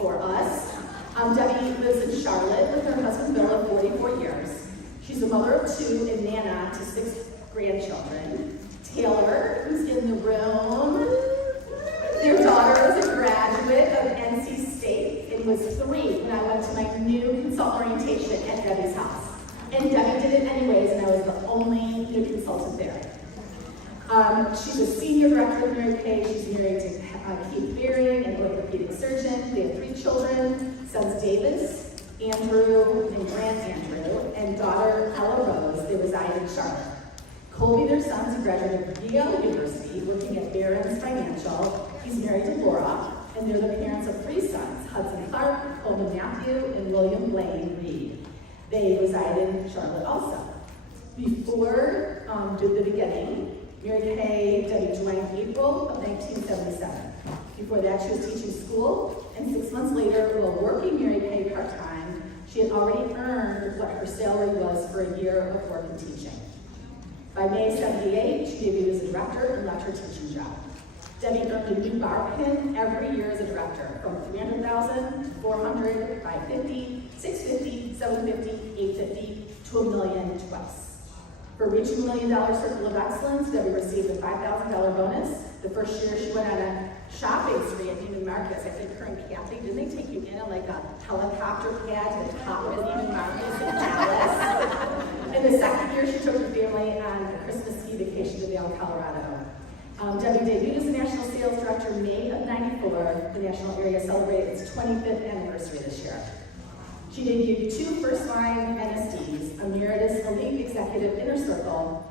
for us. Debbie lives in Charlotte with her husband Bill of 44 years. She's a mother of 2 and nana to 6 grandchildren. Taylor, who's in the room, their daughter is a graduate of NC State and was 3 when I went to my new consultant orientation at Debbie's house. And Debbie did it anyways, and I was the only new consultant there. She's a senior director of Mary Kay. She's married to Keith Beering, an orthopedic surgeon. They have 3 children, sons Davis, Andrew, and Grant Andrew, and daughter Ella Rose. They reside in Charlotte. Colby, their son, is a graduate of Yale University, working at Barron's Financial. He's married to Laura, and they're the parents of 3 sons, Hudson Clark, Coleman Matthew, and William Blaine Reed. They reside in Charlotte also. Before the beginning, Mary Kay, Debbie joined April of 1977. Before that, she was teaching school, and 6 months later, while working Mary Kay part-time, she had already earned what her salary was for a year of work and teaching. By May 78, she debuted as a director and left her teaching job. Debbie earned a new bar pin every year as a director, from $300,000 to $400,000, $550,000, $650,000, $750,000, $850,000, to $1 million twice. For reaching $1 million Circle of Excellence, Debbie received a $5,000 bonus. The first year she went on a shopping spree at Neiman Marcus. I think her and Kathy, didn't they take you in on like a helicopter pad to the top of Neiman Marcus in Dallas? And the second year, she took her family on a Christmas ski vacation to Vail, Colorado. Debbie debuted as a national sales director in May of '94. The national area celebrated its 25th anniversary this year. She debuted 2 first-line NSDs, Emeritus Elite Executive Inner Circle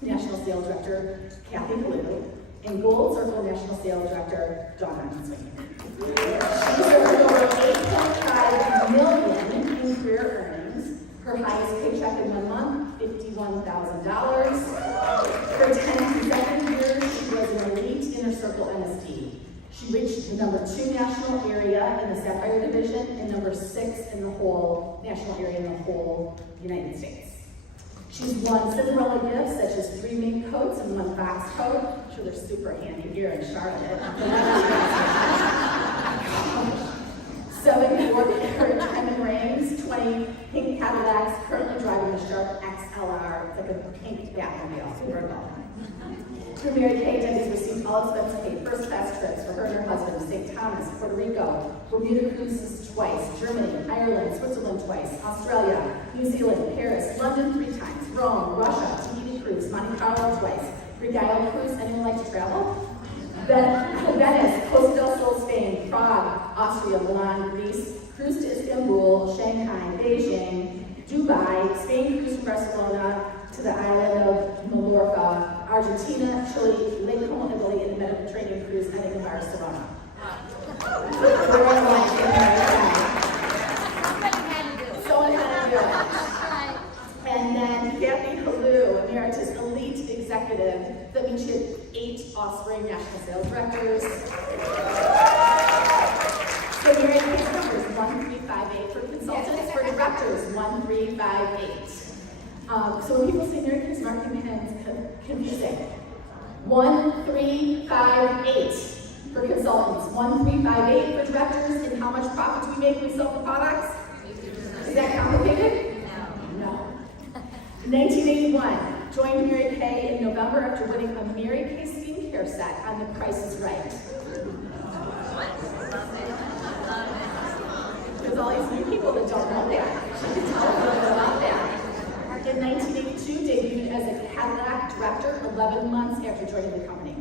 National Sales Director Kathy Helou, and Gold Circle National Sales Director Otten-Sweeney. She served over $8.5 million in career earnings. Her highest paycheck in 1 month, $51,000. For 10 consecutive years, she was an elite Inner Circle NSD. She reached the number 2 national area in the Sapphire Division and number 6 in the whole national area in the whole United States. She's won Cinderella gifts such as 3 mink coats and 1 fox coat. I'm sure they're super handy here in Charlotte. 7 4-carat diamond rings, 20 pink Cadillacs, currently driving a Sharp XLR. It's like a pink Batmobile, super cool. For Mary Kay, Debbie's received all expense paid first-class trips for her and her husband to St. Thomas, Puerto Rico, Bermuda cruises twice, Germany, Ireland, Switzerland twice, Australia, New Zealand, Paris, London 3 times, Rome, Russia, Tahiti cruise, Monte Carlo twice, Greek Isle cruise. Anyone like to travel? Venice, Costa del Sol, Spain, Prague, Austria, Milan, Greece, cruise to Istanbul, Shanghai, Beijing, Dubai, Spain cruise from Barcelona to the island of Mallorca, Argentina, Chile, Lake Como, Italy, and the Mediterranean cruise ending in Barcelona. Someone had to do it. And then Kathy Helou, Emeritus Elite Executive. That means she had 8 offspring national sales directors. So Mary Kay's numbers, 1358 for consultants, for directors, 1358. So when people say Mary Kay's marketing plan, it's confusing. 1358 for consultants, 1358 for directors, and how much profit do we make when we sell the products? Is that complicated? No. 1981, joined Mary Kay in November after winning a Mary Kay skincare set on The Price is Right. There's all these new people that don't know that. She can tell a little bit about that. In 1982, debuted as a Cadillac director 11 months after joining the company.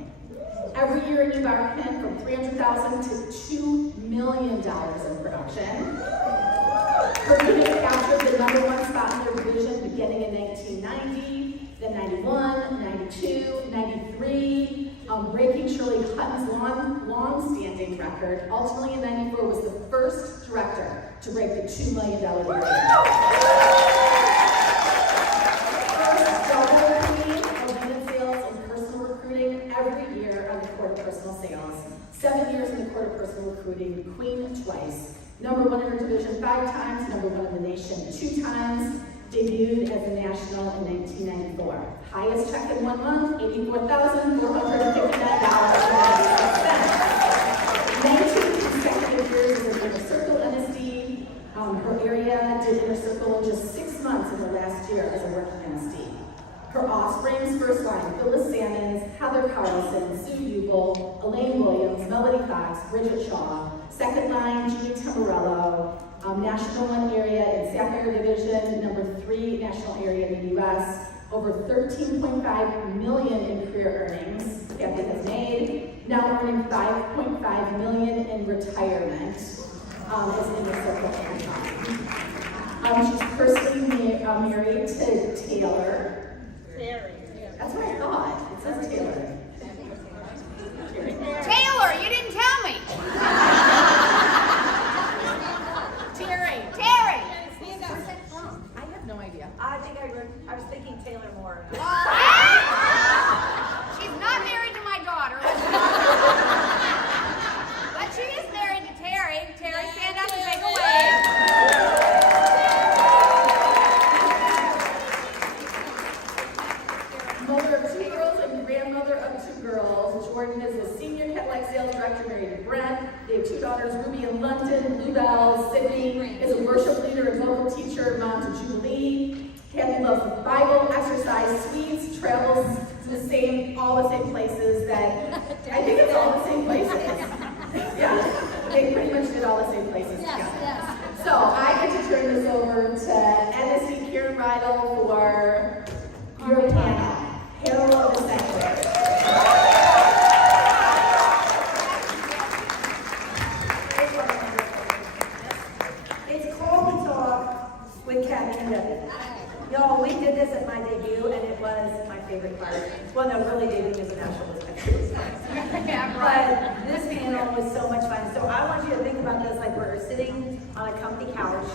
Every year, a new bar pin from $300,000 to $2 million in production. Her unit captured the number 1 spot in their division beginning in 1990, then 91, 92, 93, breaking Shirley Hutton's long-standing record. Ultimately, in 94, was the first director to break the $2 million barrier. Every year on the Court of Personal Sales, 7 years in the Court of Personal Recruiting, Queen twice, number 1 in her division 5 times, number 1 in the nation 2 times, debuted as a national in 1994. Highest check in 1 month, $84,459.96. 19 consecutive years as a last year as a work dynasty. Her offspring's first line: Phyllis Salmons, Heather Carlson, Sue Hubel, Elaine Williams, Melody Fox, Bridget Shaw. Second line, Judy Tamburello, National 1 area in Sapphire Division, number 3 national area in the U.S., over $13.5 million in career earnings Kathy has made, now earning $5.5 million in retirement, is in the circle income. She's personally married to Taylor. That's what I thought. It says Taylor. Taylor, you didn't tell me. Terry. I have no idea. I think I was thinking Taylor Moore. She's not married to my daughter. But she is married to Terry. Terry, stand up and take a wave. Mother of 2 girls and grandmother of 2 girls. Jordan is a senior Cadillac sales director married to Brent. They have 2 daughters, Ruby and London. Bluebell, Sydney is a worship leader and vocal teacher, mom to Jubilee. Kathy loves the Bible, exercise, sweets, travels to all the same places that, I think it's all the same places. Yeah, they pretty much did all the same places together. Yes. So I get to turn this over to NSC Karen Rydell for your panel, Hero of the Century. It's called The Talk with Kathy and Debi. Y'all, we did this at my debut, and it was my favorite part. Well, no, really, debuting is a natural perspective. But this panel was so much fun. So I want you to think about this like we're sitting on a comfy couch,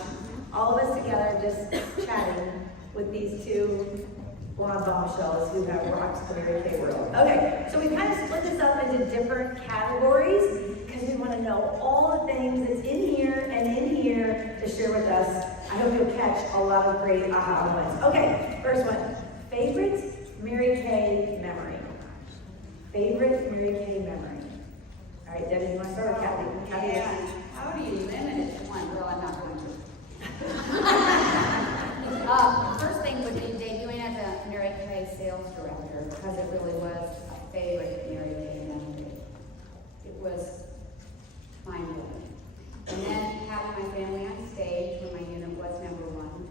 all of us together, just chatting with these 2 blonde bombshells who have rocked the Mary Kay world. Okay, so we kind of split this up into different categories because we want to know all the things that's in here and in here to share with us. I hope you'll catch a lot of great aha moments. Okay, first one. Favorite Mary Kay memory. Favorite Mary Kay memory. All right, Debi, you want to start with Kathy? Yeah. How do you limit it to one? Well, I'm not going to. First thing would be debuting as a Mary Kay sales director because it really was a favorite Mary Kay memory. It was mind-blowing. And then having my family on stage when my unit was #1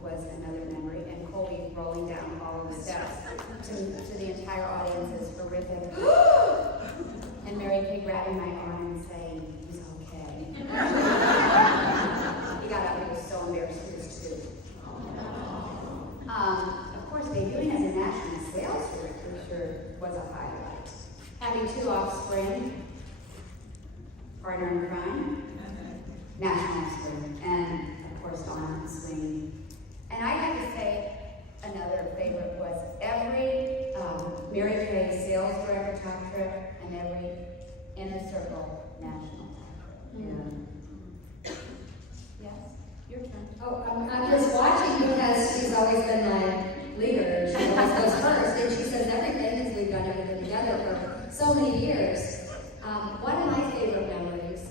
was another memory, and Colby rolling down all of the steps to the entire audience is horrific. And Mary Kay grabbing my arm and saying, "He's okay." He got up and he was so embarrassed he was 2. Of course, debuting as a national sales director sure was a highlight. Having 2 offspring, partner in crime, national offspring, and of course, Otten-Sweeney. And I have to say, another favorite was every Mary Kay sales director top trip and every Inner Circle national. Yeah. Yes, your turn. Oh, I'm just watching because she's always been my leader. She always goes first, and she says everything because we've done everything together for so many years. One of my favorite memories,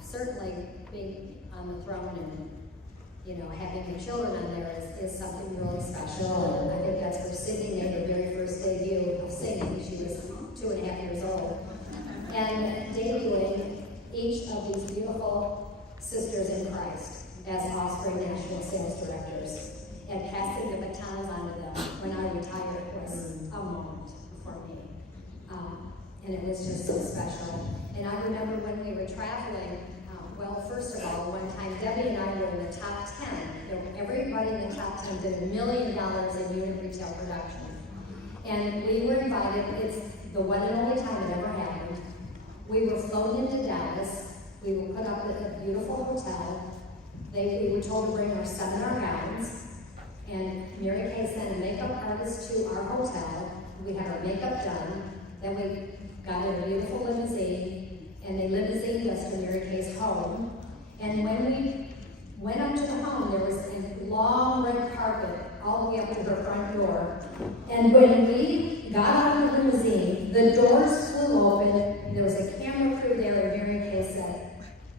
certainly being on the throne and having the children on there is something really special. And I think that's where Sydney made her very first debut of singing. She was 2.5 years old, and debuting each of these beautiful sisters in Christ as Offspring National Sales Directors and passing the batons on to them when I retired was a moment for me. And it was just so special. And I remember when we were traveling, first of all, one time Debi and I were in the top 10. Everybody in the top 10 did $1 million in unit retail production. And we were invited, it's the one and only time it ever happened. We were flown into Dallas. We were put up at a beautiful hotel. We were told to bring our seminar gowns. And Mary Kay sent a makeup artist to our hotel. We had our makeup done. Then we got in a beautiful limousine, and they limousine us to Mary Kay's home. And when we went up to the home, there was a long red carpet all the way up to her front door. And when we got out of the limousine, the doors flew open, and there was a camera crew there, and Mary Kay said,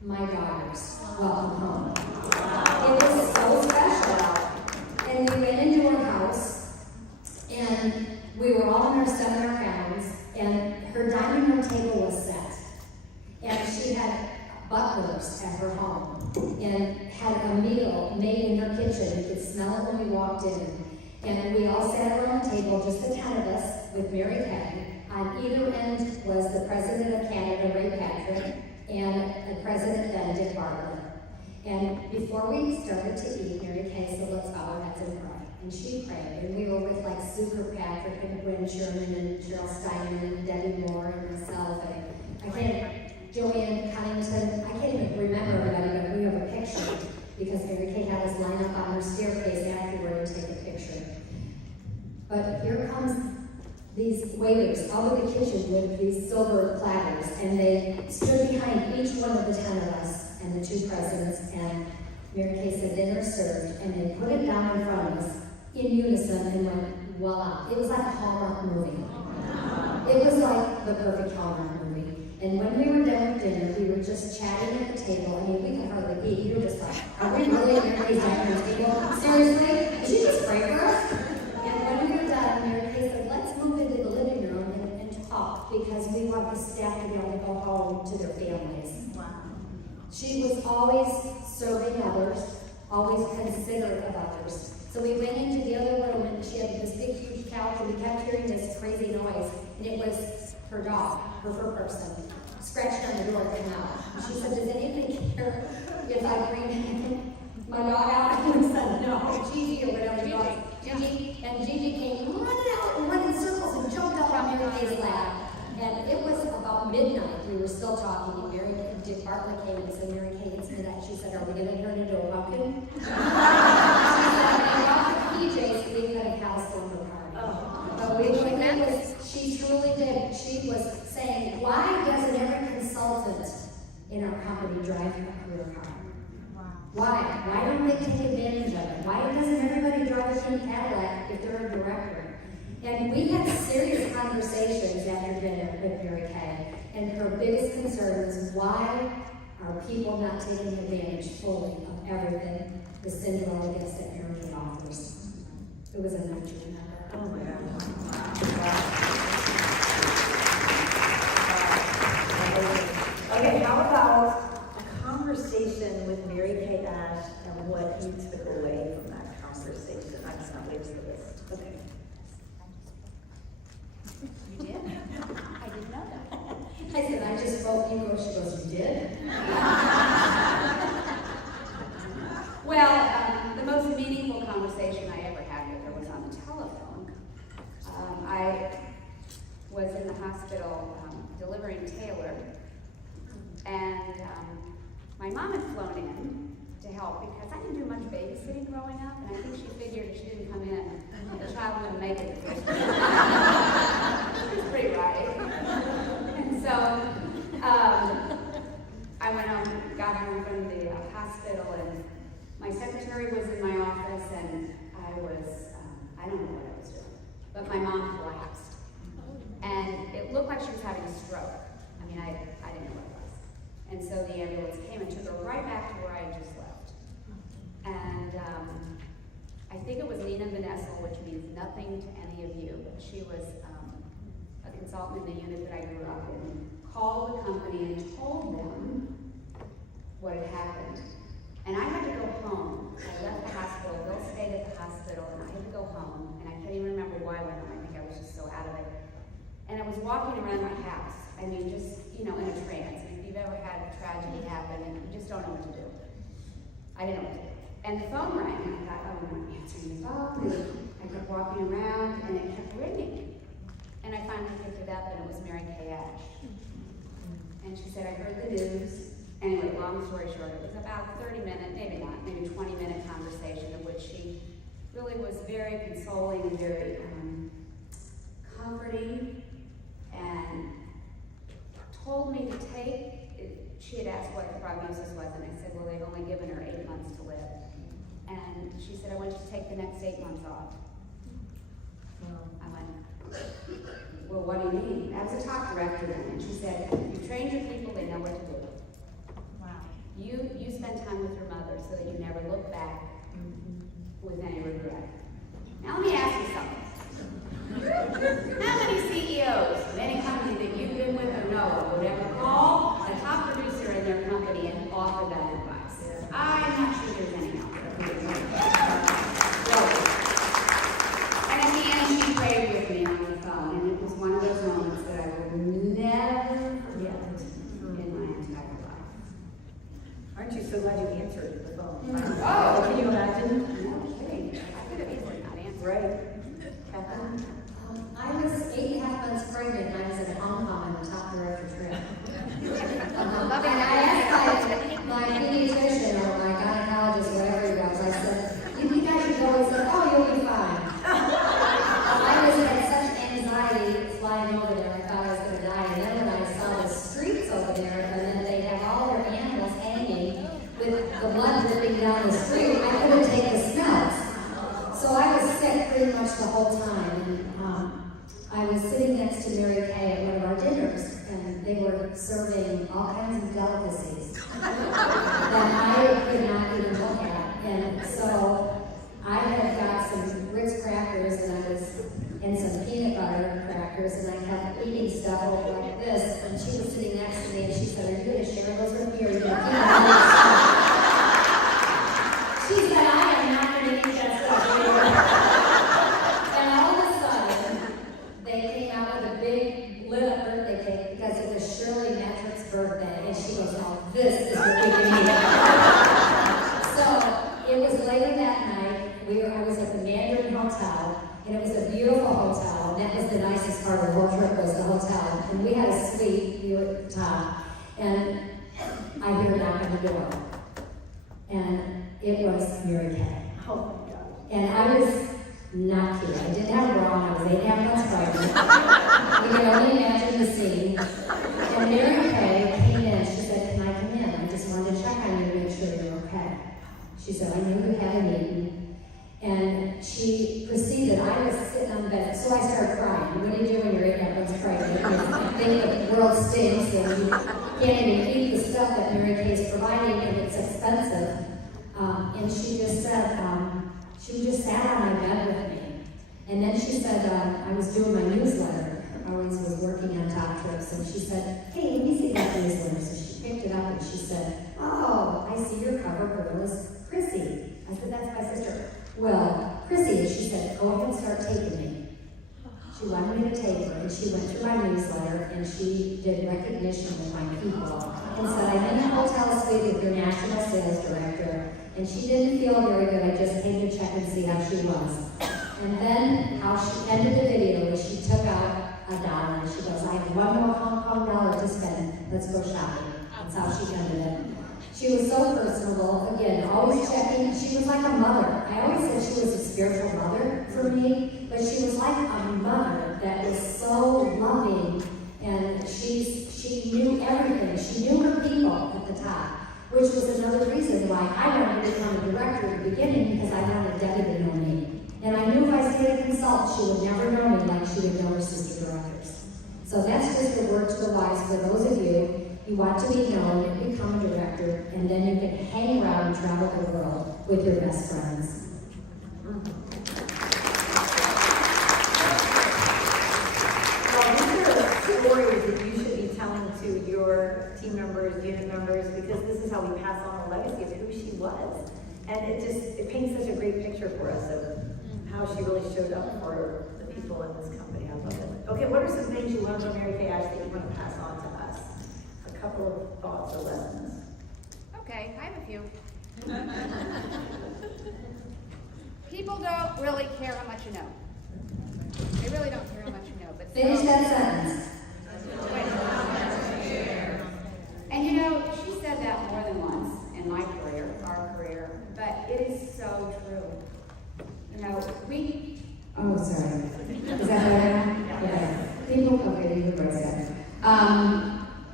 "My daughters, welcome home." It was so special. And we went into first at her home and had a meal made in her kitchen. You could smell it when we walked in. And we all sat around the table, just the 10 of us, with Mary Kay. On either end was the President of Canada, Ray Patrick, and the President then, Dick Bartlett. And before we started to eat, Mary Kay said, let's bow our heads and pray. And she prayed. And we were with like Super Patrick and Gwen Sherman and Cheryl Steinman and Debi Moore and myself. And Joanne Cunnington, I can't even remember everybody, but we have a picture because Mary Kay had us line up on her staircase afterward to take a picture. But here comes these waiters out of the kitchen with these silver platters, and they stood behind each one of the 10 of us and the 2 presidents, and Mary Kay said, dinner served, and they put it down in front of us in unison and went, voila. It was like a Hallmark movie. It was like the perfect Hallmark movie. And when we were done with dinner, we were just chatting at the table. I mean, we could hardly eat. We were just like, are we really at Mary Kay's dining room table? Seriously? Did she just pray for us? And when we were done, Mary Kay said, let's move into the living room and talk because we want the staff to be able to go home to their families. Wow. She was always serving others, always considerate of others. So we went into the other room and she had this big, huge couch and we kept hearing this crazy noise. And it was her dog, her fur person, scratched on the door to come out. And she said, does anybody care if I bring my dog out? And we said, no, Gigi or whatever the dog is. Gigi, and Gigi came running out and went in circles and jumped up on Mary Kay's lap. And it was about midnight. We were still talking, and Mary and Dick Bartlett came and said, Mary Kay, it's midnight. She said, are we going to turn into a pumpkin? She said, PJs, we could have had a slumber party. But she truly did. She was saying, why doesn't every consultant in our company drive a career car? Why? Why don't they take advantage of it? Why doesn't everybody drive a pink Cadillac if they're a director? And we had serious conversations after dinner with Mary Kay, and her biggest concern was why are people not taking advantage fully of everything the Cinderella gifts that Mary Kay offers? It was a night to remember. Oh my gosh. Okay, how about a conversation with Mary Kay Ash and what you took away from that conversation? I cannot wait for this. Okay. You did? I didn't know that. I said, I just spoke English. She goes, you did? Well, the most meaningful conversation I ever had with her was on the telephone. I was in the hospital delivering Taylor, and my mom had flown in to help because I didn't do much babysitting growing up, and I think she figured if she didn't come in, the child wouldn't make it the first time. She was pretty right. And so I went home, got home from the hospital, and my secretary was in my office, and I don't know what I was doing, but my mom collapsed. And it looked like she was having a stroke. I mean, I didn't know what it was. And so the ambulance came and took her right back to where I had just left. And I think it was Nina Vanessa, which means nothing to any of you, but she was a consultant in the unit that I grew up in, called the company and told them what had happened. And I had to go home. I left the hospital, Bill stayed at the hospital, and I had to go home. And I can't even remember why I went home. I think I was just so out of it. And I was walking around my house. I mean, just, in a trance. If you've ever had a tragedy happen and you just don't know what to do. I didn't know what to do. And the phone rang, and I thought, oh, I'm not answering the phone. And I kept walking around, and it kept ringing. And I finally picked it up, and it was Mary Kay Ash. And she said, I heard the news. Anyway, long story short, it was about a 30-minute, maybe not, maybe 20-minute conversation in which she really was very consoling and very comforting, and told me to she had asked what the prognosis was, and I said, well, they've only given her 8 months to live. And she said, I want you to take the next 8 months off. I went, well, what do you mean? I was a top director then, and she said, you trained your people, they know what to do. Wow. You spend time with your mother so that you never look back with any regret. Now let me ask you something. How many CEOs of any company that you've been with or know would ever call a top producer in their company and offer so glad you answered the phone. Oh. Can you imagine? No kidding. I could have easily not answered. Right. Catherine? I was 8.5 months pregnant and I was in Hong Kong on the top director trip. And I asked my pediatrician or my gynecologist, whatever he was, I said, you guys should go. He said, oh, you'll be fine. I was had such anxiety flying over there, I thought I was going to die. And then when I saw the streets over there, and then they have all their animals hanging with the blood dripping down the street, I couldn't take the smells. So I was sick pretty much the whole time. And I was sitting next to Mary Kay at one of our dinners, and they were serving all kinds of delicacies that I could not even look at. And so I had got some Ritz crackers, and some peanut butter crackers, and I kept eating stuff like this. And she was sitting next to me, and she said, "Are you going to share those with me, or are you going to keep them?" She said, "I am not going to eat that stuff anymore." And all of a sudden, they came out with a big lit up birthday cake because it was Shirley Metrick's birthday, and she goes, "Oh, this is what we can eat." So it was later that night. I was at the Mandarin Hotel, and it was a beautiful hotel, and that was the nicest part of the whole trip was the hotel. And we had a suite, we were at the top, and I hear a knock on the door. And it was Mary Kay. Oh my God. And I was not cute. I didn't have a bra on, I was 8.5 months pregnant. You can only imagine the scene. And Mary Kay came in, she said, "Can I come in? I just wanted to check on you to make sure you're okay." She said, "I knew you hadn't eaten." And she proceeded, I was sitting on the bed, so I started crying. What do you do when you're 8.5 months pregnant? You think the world stinks and you can't even eat the stuff that Mary Kay is providing and it's expensive. And she just said, she just sat on my bed with me. And then she said, I was doing my newsletter. I always was working on top trips. And she said, "Hey, let me see that newsletter." So she picked it up and she said, "Oh, I see your cover girl is Chrissy." I said, "That's my sister." "Well, Chrissy," she said, "go ahead and start taping me." She wanted me to tape her, and she went through my newsletter, and she did recognition with my people, and said, "I'm in a hotel suite with your national sales director," and she didn't feel very good. I just came to check and see how she was. And then how she ended the video was she took out $1, and she goes, "I have one more Hong Kong dollar to spend. Let's go shopping." That's how she ended it. She was so personable, again, always checking. She was like a mother. I always said she was a spiritual mother for me, but she was like a mother that was so loving, and she knew everything. She knew her people at the top, which was another reason why I wanted to become a director at the beginning, because I wanted Debi to know me. And I knew if I stayed a consultant, she would never know me like she would know her sister directors. So that's just a word to the wise for those of you. You want to be known and become a director, and then you can hang around and travel the world with your best friends. Well, these are stories that you should be telling to your team members, unit members, because this is how we pass on the legacy of who she was. And it paints such a great picture for us of how she really showed up for the people in this company. I love it. Okay, what are some things you learned from Mary Kay Ash that you want to pass on to us? A couple of thoughts or lessons. Okay, I have a few. People don't really care how much you know. They really don't care how much you know. But Finish that sentence. And you know, she said that more than once in my career, our career, but it is so true. You know, oh, sorry. Is that better? Yeah. People, okay, you can voice that.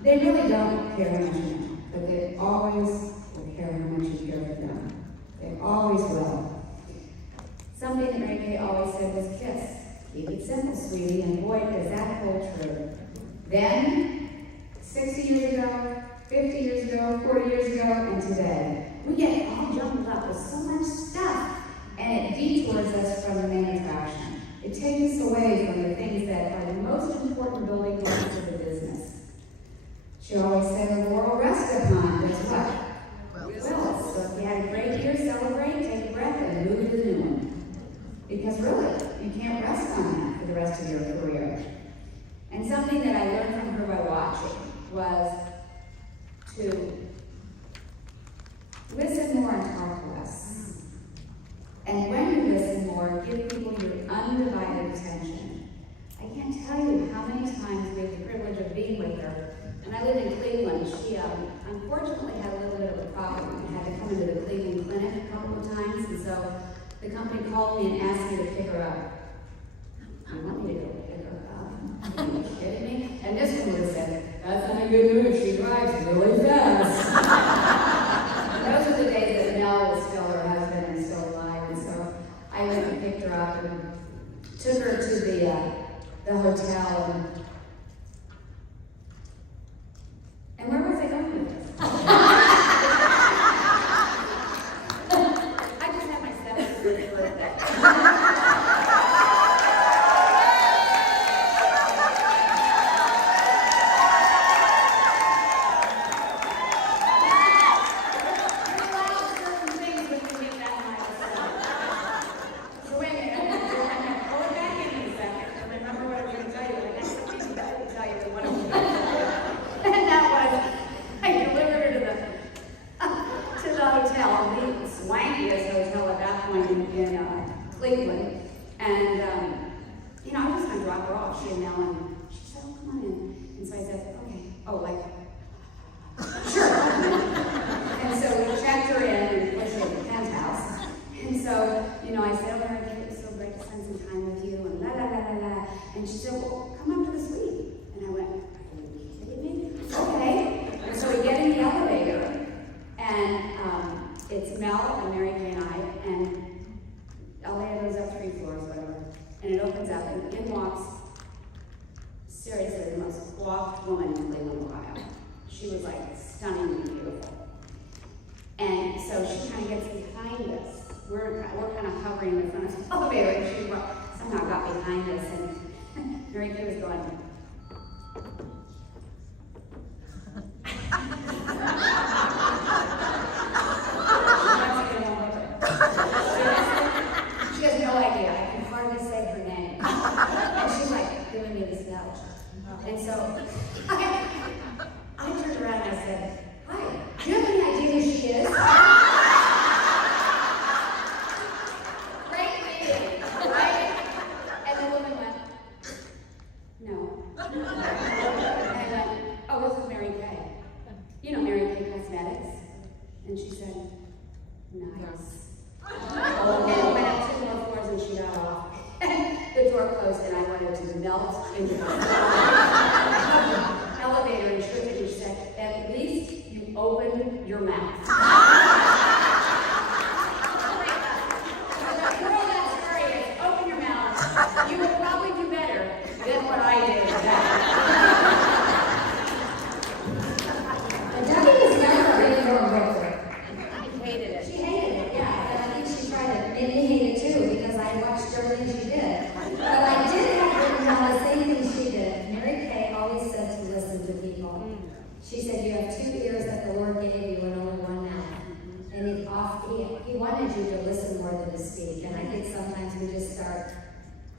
They really don't care how much you know, but they always will care how much you care for them. They always will. Something that Mary Kay always said was kiss. Keep it simple, sweetie, and boy, does that hold true. Then, 60 years ago, 50 years ago, 40 years ago, and today, we get all jumbled up with so much stuff, and it detours us from the main attraction. It takes us away from the things that are the most important building blocks of the business. She always said, "The laurel rest upon is what? Well, so if you had a great year, celebrate, take a breath, and move to the new one. Because really, you can't rest on that for the rest of your career." And something that I learned from her by watching was to listen more and talk less. And when you listen more, give people your undivided attention. I can't tell you how many times we had the privilege of being with her. When I lived in Cleveland, she unfortunately had a little bit of a problem and had to come into the Cleveland clinic a couple of times, and so the company called me and asked me to pick her up. You want me to go pick her up? Are you kidding me? And this one would have said, that's not good news, she drives really fast. Those are the days that Mel was still her husband and still alive, and so I went and picked her up and took her to the hotel, and where was I going with this? I just had my 70th birthday. Cleveland, and I was going to drop her off. She and Mel, and she said, "Oh, come on in." And so I said, "Okay." Oh, like, sure. And so we checked her in and pushed her in the penthouse. And so, I said, "Oh, Mary, it was so great to spend some time with you," and la la la la la. And she said, "Well, come up to the suite." And I went, "Are you kidding me?" Okay. And so we get in the elevator, and it's Mel and Mary Kay and I, and elevator goes up 3 floors, whatever, and it opens up, and in walks, seriously, the most coiffed woman in Cleveland, Ohio. She was like stunningly beautiful. And so she kind of gets behind us. We're kind of hovering in front of the elevator, and she somehow got behind us, and Mary Kay was going, she has no idea. I can hardly say her name. And she's like giving me this nudge. And so I turned around and I said, "Hi, do you have any idea who she is?" Great meeting, right? And the woman went, "No." And I went, "Oh, this is Mary Kay. Mary Kay Cosmetics." And she said, "Nice." And went up 2 more floors and she got off. The door closed and I wanted to melt into the elevator, and she said, "At least you opened your mouth." The moral of that story is, open your mouth. You will probably do better than what I did. But Debbie was never in your book. I hated it. She hated it, yeah, and I think she tried to make me hate it too, because I watched everything she did. But I did have written down the same thing she did. Mary Kay always said to listen to people. She said, "You have 2 ears that the Lord gave you and only 1 mouth." And he wanted you to listen more than to speak. And I think sometimes we just start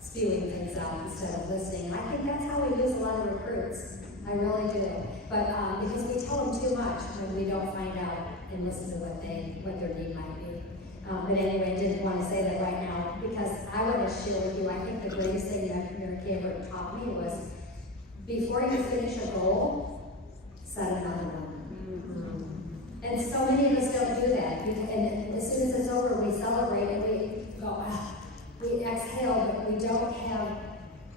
spewing things out instead of listening. I think that's how we lose a lot of recruits. I really do. But because we tell them too much when we don't find out and listen to what their need might be. But anyway, I didn't want to say that right now because I want to share with you, I think the greatest thing that Mary Kay ever taught me was before you finish a goal, set another one. And so many of us don't do that. And as soon as it's over, we celebrate and we go, we exhale, but we don't have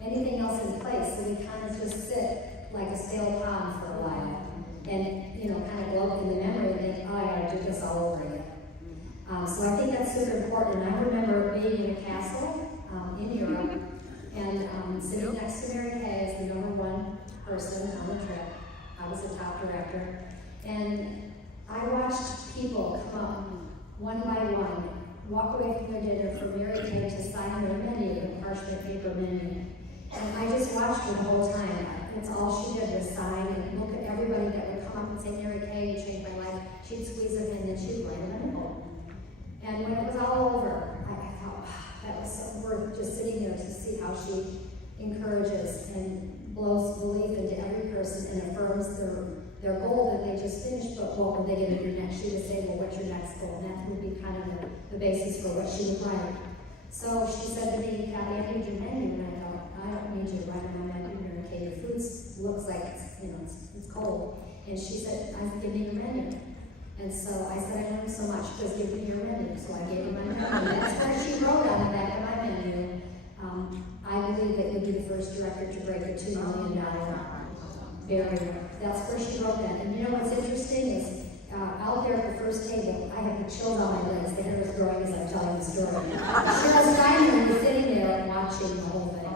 anything else in place. So we kind of just sit like a stale pond for a while. And, kind of gloat in the memory and think, oh, I gotta do this all over again. So I think that's super important. And I remember being in a castle in Europe and sitting next to Mary Kay as the #1 person on the trip. I was the top director. And I watched people come up one by one, walk away from their dinner for Mary Kay to sign their menu, the parchment paper menu. And I just watched her the whole time. That's all she did was sign and look at everybody that would come up and say, "Mary Kay, you changed my life." She'd squeeze them in and she'd write them in a book. And when it was all over, I thought, wow, that was so worth just sitting there to see how she encourages and blows belief into every person and affirms their goal that they just finished, but what would they get in your next? She would say, well, what's your next goal? the basis for what she would write. So she said to me, Patty, I need your menu. And I thought, I don't need you to write on my menu. Okay, your food looks like it's cold. And she said, give me your menu. And so I said, I learned so much, just give me your menu. So I gave her my menu. And that's where she wrote on the back of my menu, I believe that you'll be the first director to break the $2 million barrier. That's where she wrote that. And you know what's interesting is, out there at the first table, I have the chills on my legs. The hair is growing as I'm telling the story. Cheryl Steinman was sitting there watching the whole thing.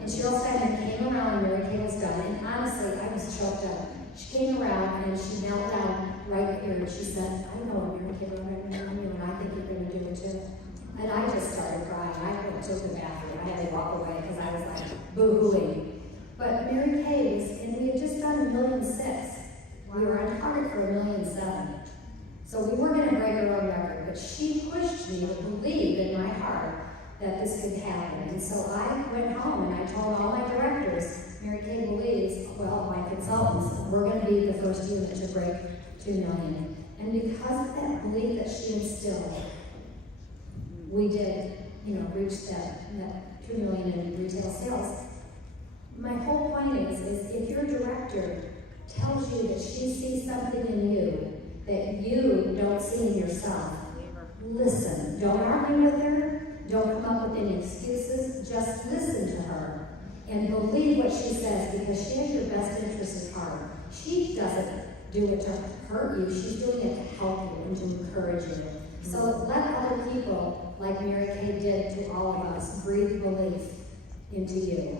And Cheryl Steinman came around and Mary Kay was done. And honestly, I was choked up. She came around and she knelt down right here and she said, I know what Mary Kay wrote on you, and I think you're going to do it too. And I just started crying. I went to the bathroom. I had to walk away because I was like boo-hooing. But Mary Kay was, and we had just done $1.6 million. We were on target for $1.7 million. So we weren't going to break our own record, but she pushed me to believe in my heart that this could happen. And so I went home and I told all my directors, Mary Kay believes, well, my consultants, we're going to be the first unit to break $2 million. And because of that belief that she instilled, we did, reach that $2 million in retail sales. My whole point is if your director tells you that she sees something in you that you don't see in yourself, listen. Don't argue with her. Don't come up with any excuses. Just listen to her and believe what she says, because she has your best interest at heart. She doesn't do it to hurt you. She's doing it to help you and to encourage you. So let other people, like Mary Kay did to all of us, breathe belief into you,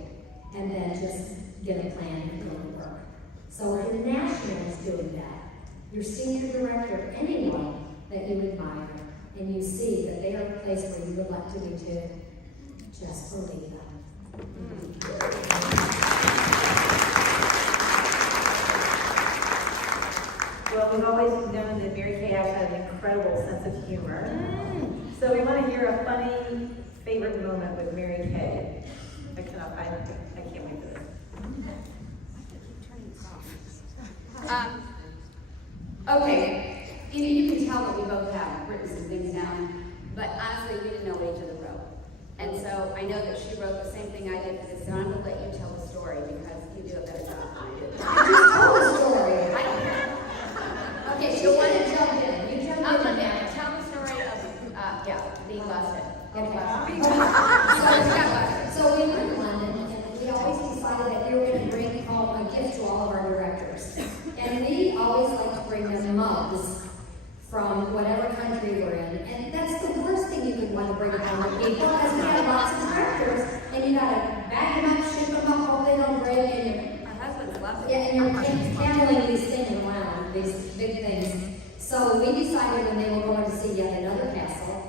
and then just get a plan and go to work. So if your national is doing that, your senior director, anyone that you admire, and you see that they are a place where you would like to be too, just believe them. Well, we've always known that Mary Kay has an incredible sense of humor. So we want to hear a funny favorite moment with Mary Kay. I can't wait for this. Okay, you can tell that we both have written some things down, but honestly, we didn't know what each other wrote. And so I know that she wrote the same thing I did for this, so I'm going to let you tell the story because you do a better job than I do. Tell the story. I don't care. Okay, she's going to jump in. You jump I'm in. going to tell the story of, being busted. Okay. So we were in London, and we always decided that we were going to bring home a gift to all of our directors. And we always like to bring them mugs from whatever country we're in. And that's the worst thing you could want to bring home to people, because we have lots of directors, and you got to bag them up, ship them up, hope they don't break, and My husband loves it. yeah, and you're handling these things around, these big things. So we decided when they were going to see yet another castle,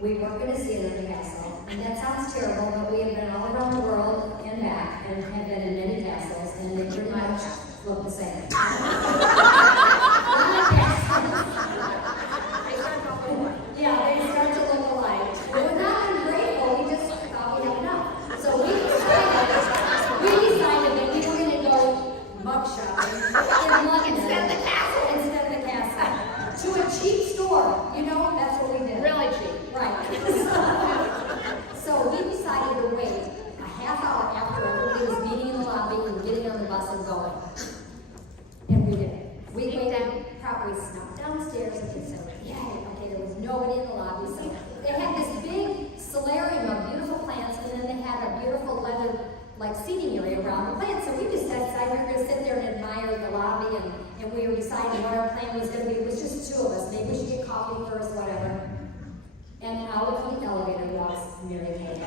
we weren't going to see another castle. And that sounds terrible, but we have been all around the world and back, and have been in many castles, and they pretty much look the same. Yeah, they start to look alike. We're not ungrateful, we just thought we had enough. So we decided that we were going to go mug shopping in London. Instead of the castle. To a cheap store. That's what we did. Really cheap. Right. So we decided to wait a half hour after everybody was meeting in the lobby and getting on the bus and going. And we did. We waited, probably snuck downstairs and we said, okay, there was nobody in the lobby. So they had this big solarium of beautiful plants, and then they had a beautiful leather seating area around the plants. So we just decided we were going to sit there and admire the lobby, and we were deciding what our plan was going to be. It was just two of us. Maybe we should get coffee first, whatever. And out of the elevator walks Mary Kay.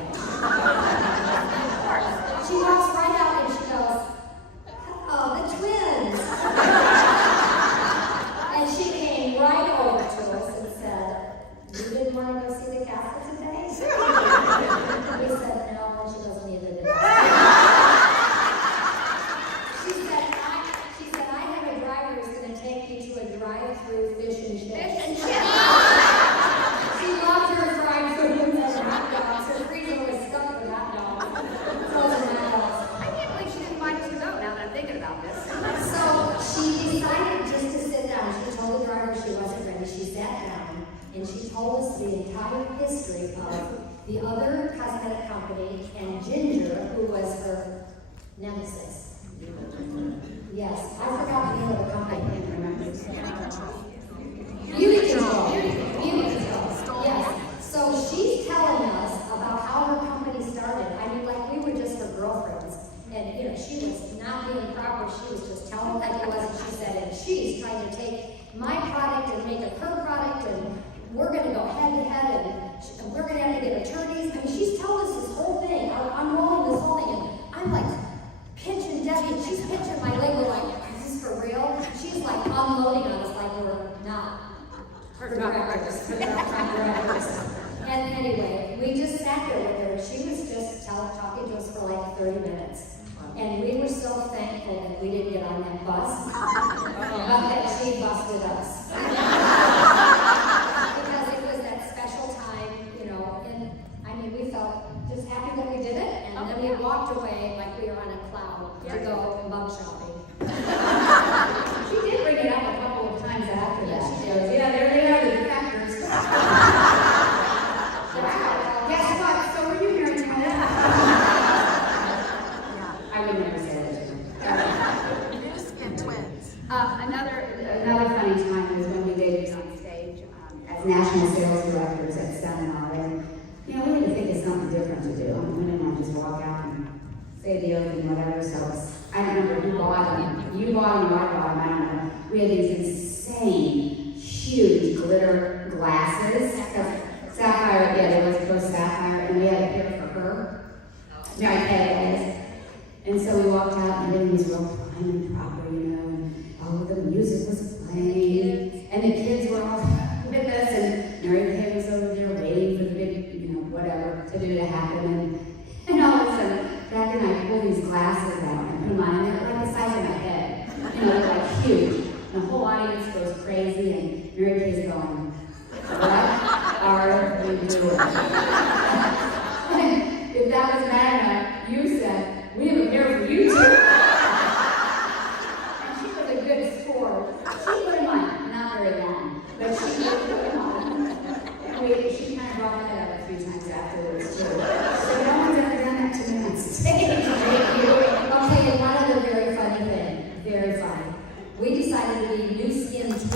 She walks right out and she goes, oh, the twins. And she came right over to us and said, you didn't want to go see the castle today? We said no, and she goes, neither did I. She said, I have a driver who's going to take you to a drive-through fish and chips. She loved her fried food and her hot dogs. Her freezer was stuffed with hot dogs. Frozen hot dogs. I can't believe she didn't want us to go now that I'm thinking about this. So she decided just to sit down. She told the driver she wasn't ready. She sat down and she told us the entire history of the other cosmetic company and Ginger, who was her nemesis. Yes, I forgot the name of the company. I can't remember. Beauty Control. Beauty Control. Yes. So she's telling us about how her company started. I mean, like we were just her girlfriends. And, you know, she was not being proper. She was just telling like it was. And she said, and she's trying to take my product and make it her product. And we're going to go head to head. And we're going to have to get attorneys. I mean, she's telling us this whole thing. I'm rolling this whole thing. And I'm like pinching Debbie. And she's pinching my leg. We're like, is this for real? She's like unloading on us like we're not her directors. And anyway, we just sat there with her. She was just talking to us for like 30 minutes. And we were so thankful that we didn't get on that bus, but that she busted us. Because it was that special time, you know, and I mean, we felt just happy that we did it, and then we walked away like we were on a cloud to go mug shopping. She did bring it up a couple of times after that. She goes, yeah, there they are, the defectors. Guess what? So were you married to my dad? I would never say that to New skin twins. Another funny time was when we debuted on stage as national sales directors at seminar, and you know we had to think of something different to do. We didn't want to just walk out and say the oath and whatever. So I remember you bought them, or I bought them. I don't know. We had these insane, huge glitter glasses. Sapphire, yeah, they were supposed to sapphire, and we had a pair for her. Mary Kay. And so we walked out, and everything was real prime and proper, you know, and the music was playing, and the kids were all with us, and Mary Kay was over there waiting for the big, you know, whatever to happen, and all of a sudden, Jack and I pull these glasses out and put them on, and they're like the size of my head, you know, they're like huge. And the whole audience goes crazy, and Mary Kay's going, what are we doing? If that was Magna, you said, we have a pair for you too. And she was a good sport. She put him on, not very long, but she did put him on. And she kind of brought that up a few times afterwards too. So no one's ever done that to me on stage. Okay, and one other very funny thing, very funny. We decided to be new skin twins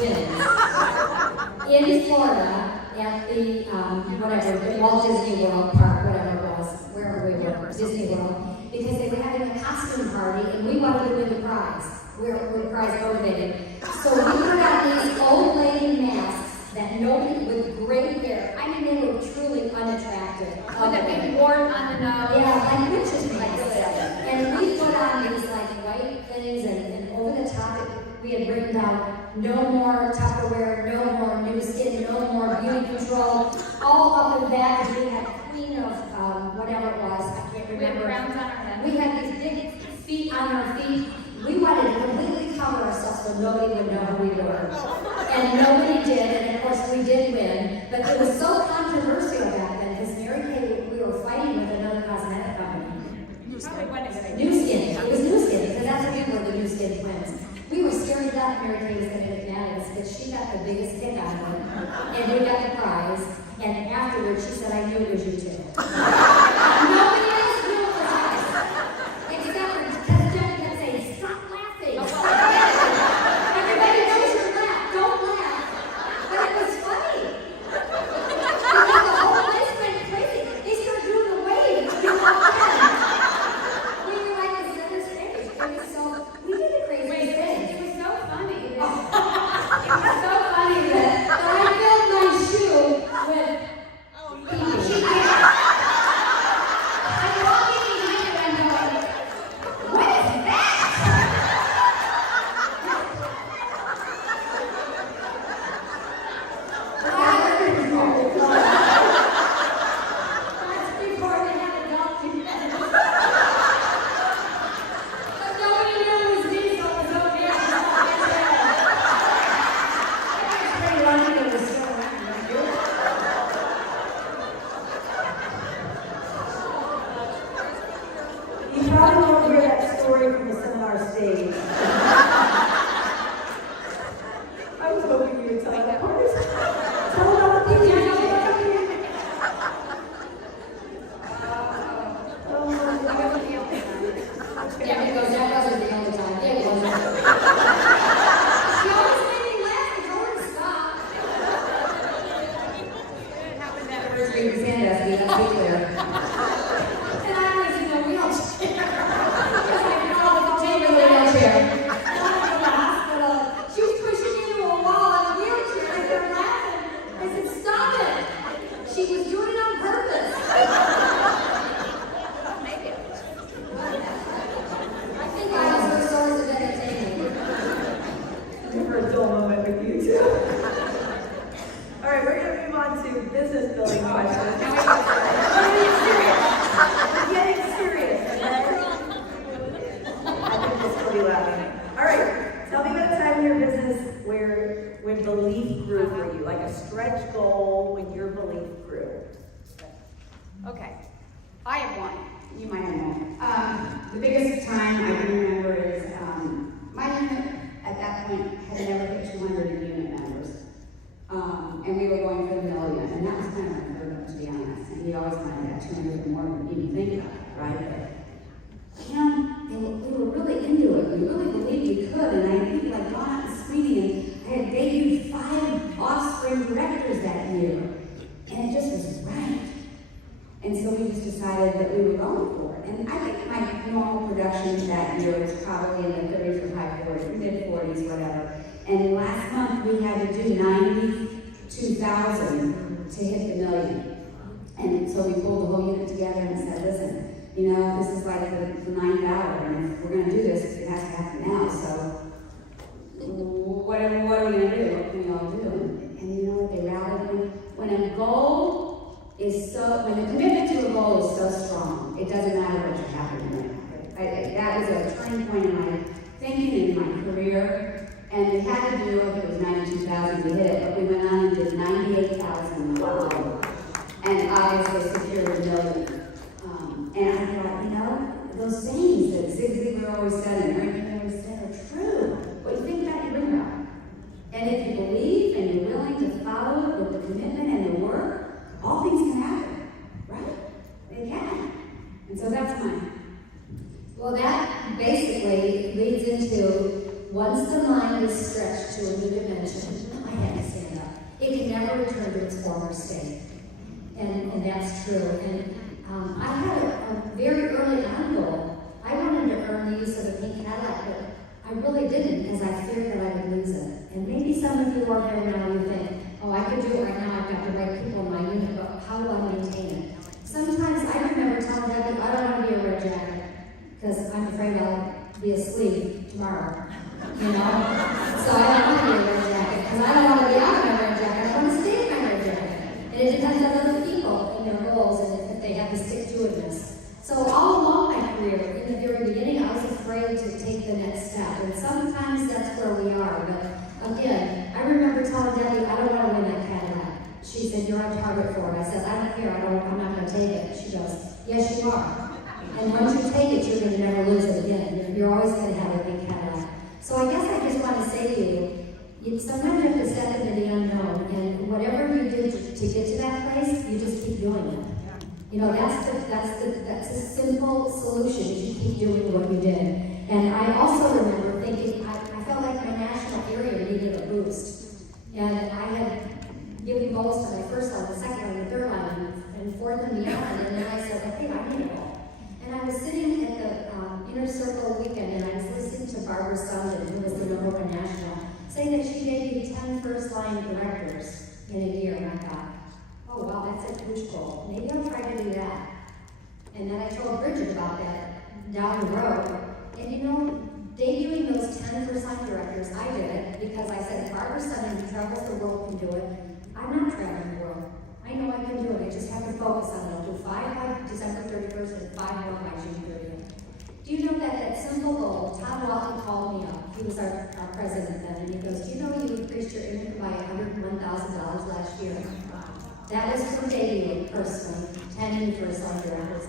in Florida at the the Walt Disney World Park, whatever it was, wherever we were, Disney World. Because they were having a costume party, and we wanted to win the prize. We were prize motivated. So we put on these old lady masks that nobody, with gray hair, I mean, they were truly unattractive. With a big wart on the nose. Yeah, like witches' masks. And we put on these like white things, and over the top, we had written down, no more Tupperware, no more new skin, no more beauty control. All up and back, we had queen of whatever it was, I can't remember. We had crowns on our head. We had these big feet on our feet. We wanted to completely cover ourselves so nobody would know who we were. And nobody did, and of course we did win. But it was so controversial back then, because Mary Kay, we were fighting with another cosmetic company. New Skin. It was New Skin, because that's what we were, the New Skin twins. We were scared that Mary Kay was going to get mad at us, because she got the biggest kick out of it. And we got the prize. And afterwards, she said, I knew it was you too. Nobody else knew it was us. Except for, because Debbie kept saying, stop laughing. Everybody knows you laugh. Don't laugh. But it was funny. Because the whole place went crazy. They started doing a wave. We walked in. We were like the center stage. It was so, we did the craziest thing. It was so funny. It was so funny that I filled my shoe with pee. building questions. We're getting serious, okay? I think we'll still be laughing. All right, tell me about a time in your business where when belief grew for you, like a stretch goal when your belief grew. Okay, I have one. You might have one. The biggest time I can remember is my unit at that point had never hit 200 unit members. And we were going for the million, and that was kind of unheard of, to be honest. And we always wanted that 200 or more than we even think about, right? But, you know, and we were really into it. We really believed we could. And I think like Otten-Sweeney, and I had debuted 5 offspring directors that year. And it just was right. And so we just decided that we were going for it. And I think my normal production that year was probably in the 30s or high 40s, mid-40s, whatever. And last month we had to do 92,000 to hit the million. And so we pulled the whole unit together and said, listen, you know, this is like the 9th hour, and if we're going to do this, it has to happen now. So what are we going to do? What can we all do? And you know what? They rallied. When a goal is so, when the commitment to a goal is so strong, it doesn't matter what you're happening with. That was a turning point in my thinking, in my career. And we had to do, if it was 92,000 to hit it, but we went on and did 98,000. Wow. And obviously secured a million. And I thought, you know, those sayings that Zig Ziglar always said and Mary Kay always said are true. What you think about, you bring about. And if you believe and you're willing to follow with the commitment and the work, all things can happen, right? They can. And so that's mine. Well, that basically leads into once the mind is stretched to a new dimension, I had to stand up. It can never return to its former state. And that's true. And I had a very early on goal. I wanted to earn the use of a pink Cadillac, but I really didn't because I feared that I would lose it. And maybe some of you are here now and you think, oh, I could do it right now. I've got the right people in my unit, but how do I maintain it? Sometimes I remember telling Debi, I don't want to be a red jacket because I'm afraid I'll be asleep tomorrow. You know? So I don't want to be a red jacket because I don't want to be out of my red jacket. I want to stay in my red jacket. And it depends on other people and their goals and if they have the stick-to-itness. So all along my career, in the very beginning, I was afraid to take the next step. And sometimes that's where we are. But again, I remember telling Debi, I don't want to win that Cadillac. She said, you're on target for it. I said, I don't care. I'm not going to take it. She goes, yes, you are. And once you take it, you're going to never lose it again. You're always going to have a big Cadillac. So I guess I just want to say to you, sometimes you have to step into the unknown. And whatever you did to get to that place, you just keep doing it. You know, that's a simple solution. You keep doing what you did. And I also remember thinking, I felt like my national area needed a boost. And I had given goals for my first line, the second line, the third line, and fourth and beyond. And then I said, okay, I need a goal. And I was sitting at the Inner Circle weekend, and I was listening to Barbara Sundin, who was the #1 national, saying that she debuted 10 first-line directors in a year. And I thought, oh, wow, that's a huge goal. Maybe I'll try to do that. And then I told Bridget about that down the road. And you know, debuting those 10 first-line directors, I did it because I said, if Barbara Sundin, who travels the world, can do it, I'm not traveling the world. I know I can do it. I just have to focus on it. I'll do 5 by December 31st and 5 more by June 30th. Do you know that simple goal, Tom Walton called me up. He was our president then, and he goes, do you know you increased your income by $101,000 last year? That was from Debi personally, 10 new first-line directors.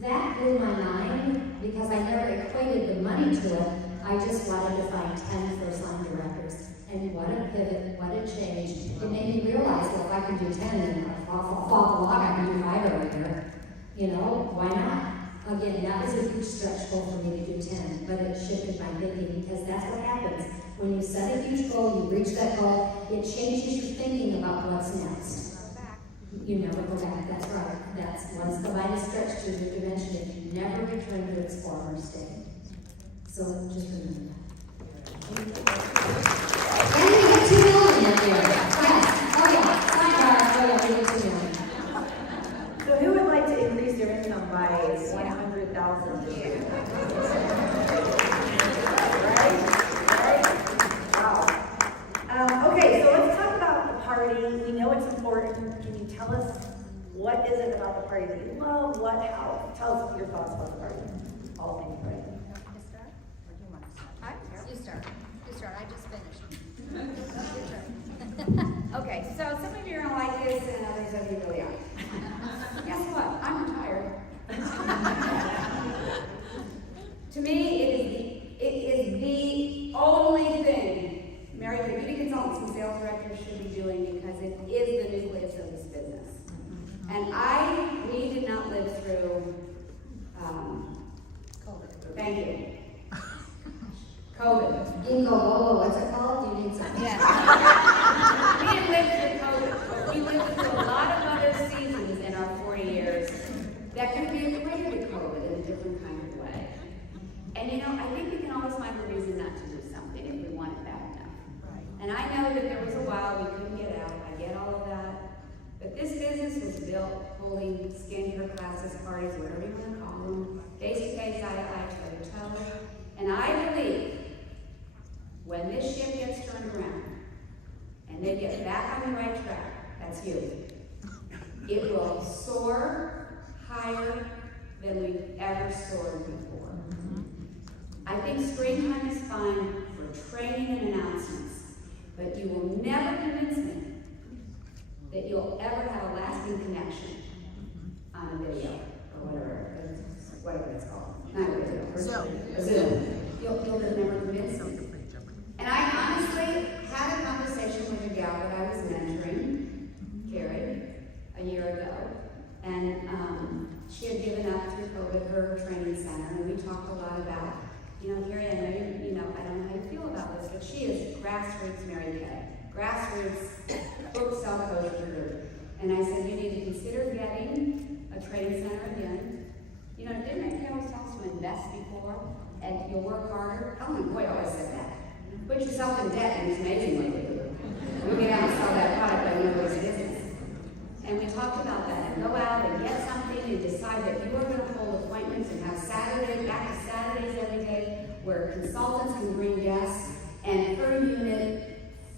That blew my mind because I never equated the money to it. I just wanted to find 10 first-line directors. And what a pivot, what a change. It made me realize, well, if I can do 10 and fall along, I can do 5 over here. You know, why not? Again, that was a huge stretch goal for me to do 10, but it shifted my thinking because that's what happens. When you set a huge goal, you reach that goal, it changes your thinking about what's next. You never go back, that's right. That's once the mind is stretched to the dimension, it can never return to its former state. So just remember that. And we have 2 million up there. Yes. Oh yeah. Sidebar. Oh yeah, we have 2 million. So who would like to increase their income by 100,000 this year? Right? Wow. Okay, so let's talk about the party. We know it's what's important. Can you tell us what is it about the party that you love? Tell us your thoughts about the party. All things party. You start. You start. I just finished. Okay, so some of you are gonna like this and others of you really aren't. Guess what? I'm retired. To me, it is the only thing Mary, the beauty consultants and sales directors should be doing because it is the nucleus of this business. And we did not live through, COVID. thank you, COVID. Ginkgo biloba, what's it called? You need some. Yeah. We didn't live through COVID, but we lived through a lot of other seasons in our 40 years that could be equated to COVID in a different kind of way. And I think we can always find a reason not to do something if we want it bad enough. Right. And I know that there was a while we couldn't get out. I get all of that. But this business was built holding skincare classes, parties, whatever you want to call them, face-to-face, eye-to-eye, toe-to-toe. And I believe when this ship gets turned around and they get back on the right track, that's you, it will soar higher than we've ever soared before. I think springtime is fine for training and announcements, but you will never convince me that you'll ever have a lasting connection on a video or whatever it's called. Not a video. A Zoom. You'll just never convince me. And I honestly had a conversation with a gal that I was mentoring, Carrie, a year ago. And she had given up through COVID her training center, and we talked a lot about, Carrie, I know I don't know how you feel about this, but she is grassroots Mary Kay. Grassroots book self-coach group. And I said, you need to consider getting a training center again. Didn't Mary Kay always tell us to invest before and you'll work harder? Oh my boy, always said that. Put yourself in debt and it's amazing what you do. We get out and sell that product like nobody's business. And we talked about that and go out and get something and decide that you are going to hold appointments and have back to Saturdays every day where consultants can bring guests and per unit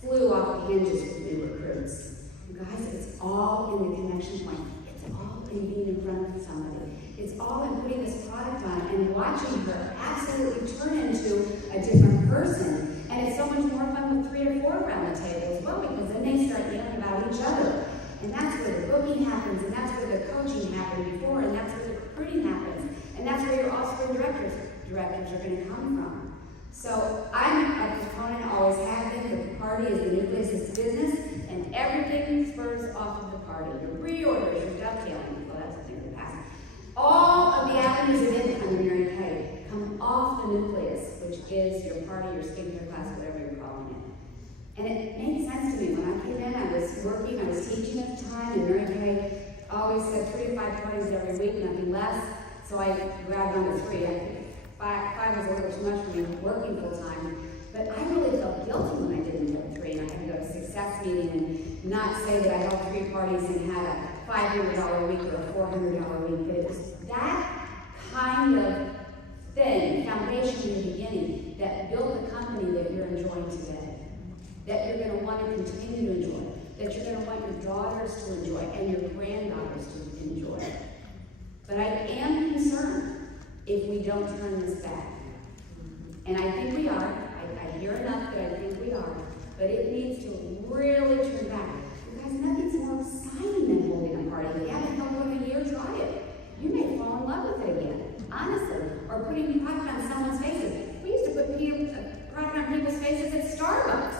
flew off the hinges with new recruits. You guys, it's all in the connection point. It's all in being in front of somebody. It's all in putting this product on and watching her absolutely turn into a different person. And it's so much more fun with 3 or 4 around the table as well, because then they start yelling about each other. And that's where the booking happens, and that's where the coaching happened before, and that's where the recruiting happens. And that's where your offspring directors are going to come from. So I'm a proponent, always have been, that the party is the nucleus of this business, and everything spurs off of the party. Your reorders, your dovetailing, well, that's a thing of the past. All of the avenues of income in Mary Kay come off the nucleus, which is your party, your skincare class, whatever you're calling it. And it made sense to me. When I came in, I was working, I was teaching at the time, and Mary Kay always said 3 to 5 parties every week, nothing less. So I grabbed on to 3. Five was a little too much for me working full time. But I really felt guilty when I didn't get 3, and I had to go to a success meeting and not say that I held 3 parties and had a $500 a week or a $400 a week. But it was that kind of thing, foundation in the beginning, that built the company that you're enjoying today, that you're going to want to continue to enjoy, that you're going to want your daughters to enjoy and your granddaughters to enjoy. But I am concerned if we don't turn this back. And I think we are. I hear enough that I think we are. But it needs to really turn back. You guys, nothing's more exciting than holding a party. If you haven't held one in a year, try it. You may fall in love with it again, honestly. Or putting product on someone's faces. We used to put product on people's faces at Starbucks.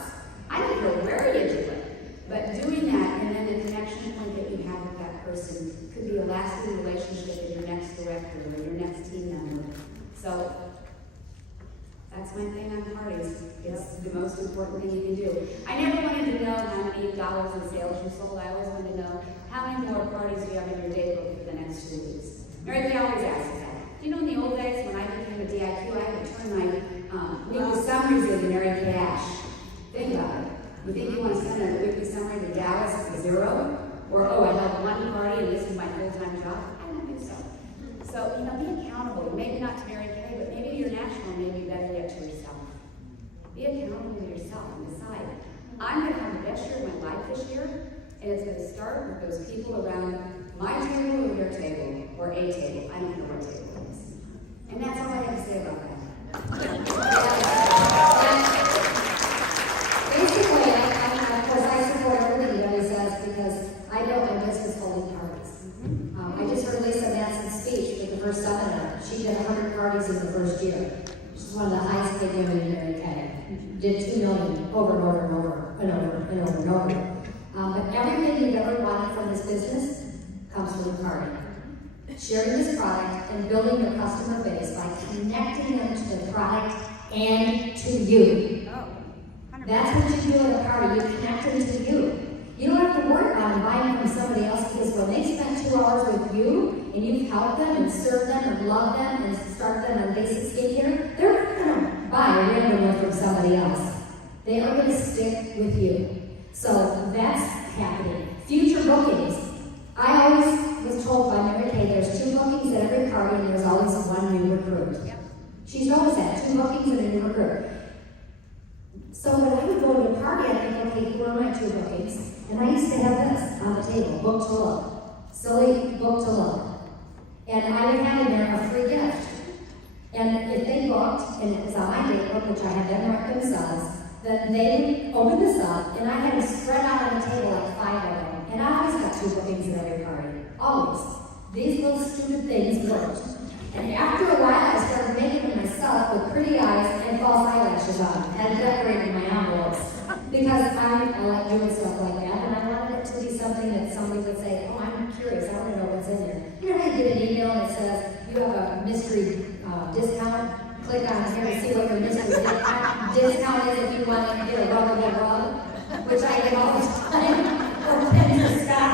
I don't care where you do it. But doing that, and then the connection point that you have with that person could be a lasting relationship with your next director or your next team member. So that's my thing on parties. It's the most important thing you can do. I never wanted to know how many dollars in sales you sold. I always wanted to know how many more parties you have in your day book for the next 2 weeks. Mary Kay always asks that. Do you know in the old days when I became a DIQ, I had to turn my weekly summaries into Mary Kay Ash. Think about it. You think you want to send a weekly summary to Dallas for 0? Or, oh, I held 1 party and this is my full-time job? I don't think so. So, be accountable. Maybe not to Mary Kay, but maybe to your national, maybe better yet to yourself. Be accountable to yourself and decide, I'm going to have the best year of my life this year, And it's going to start with those people around my table or your table, or a table. I don't know what table it is. And that's all I have to say about that. Basically, of course, I support everything Debi says because I know my business holding parties. I just heard Lisa Manson's speech with the first seminar. She did 100 parties in the first year. She's one of the highest paid women in Mary Kay. Did 2 million over and over and over and over and over and over. But everything you've ever wanted from this business comes from the party. Sharing this product and building your customer base by connecting them to the product and to you. That's what you do at a party. You connect them to you. You don't have to worry about buying from somebody else because when they spend 2 hours with you and you've helped them and served them and loved them and started them on basic skincare, they're not going to buy a random one from somebody else. They are going to stick with you. So that's happening. Future bookings. I always was told by Mary Kay there's 2 bookings at every party and there's always 1 new recruit. Yep. She's always had 2 bookings and a new recruit. So when I would go to a party, I'd think, okay, who are my 2 bookings? And I used to have this on the table, book to look. Silly book to look. And I would have in there a free gift. And if they booked, and it was on my date book, which I had them write themselves, then they would open this up, and I had them spread out on the table like 5 of them. And I always got 2 bookings at every party. Always. These little stupid things worked. And after a while, I started making them myself with pretty eyes and false eyelashes on, and decorating my envelopes. Because I like doing stuff like that, and I wanted it to be something that somebody would say, oh, I'm curious, I want to know what's in there. You know how you get an email and it says, you have a mystery discount? Click on here to see what your mystery discount is if you want to get a rubber rub, which I get all the time, or penny or stock.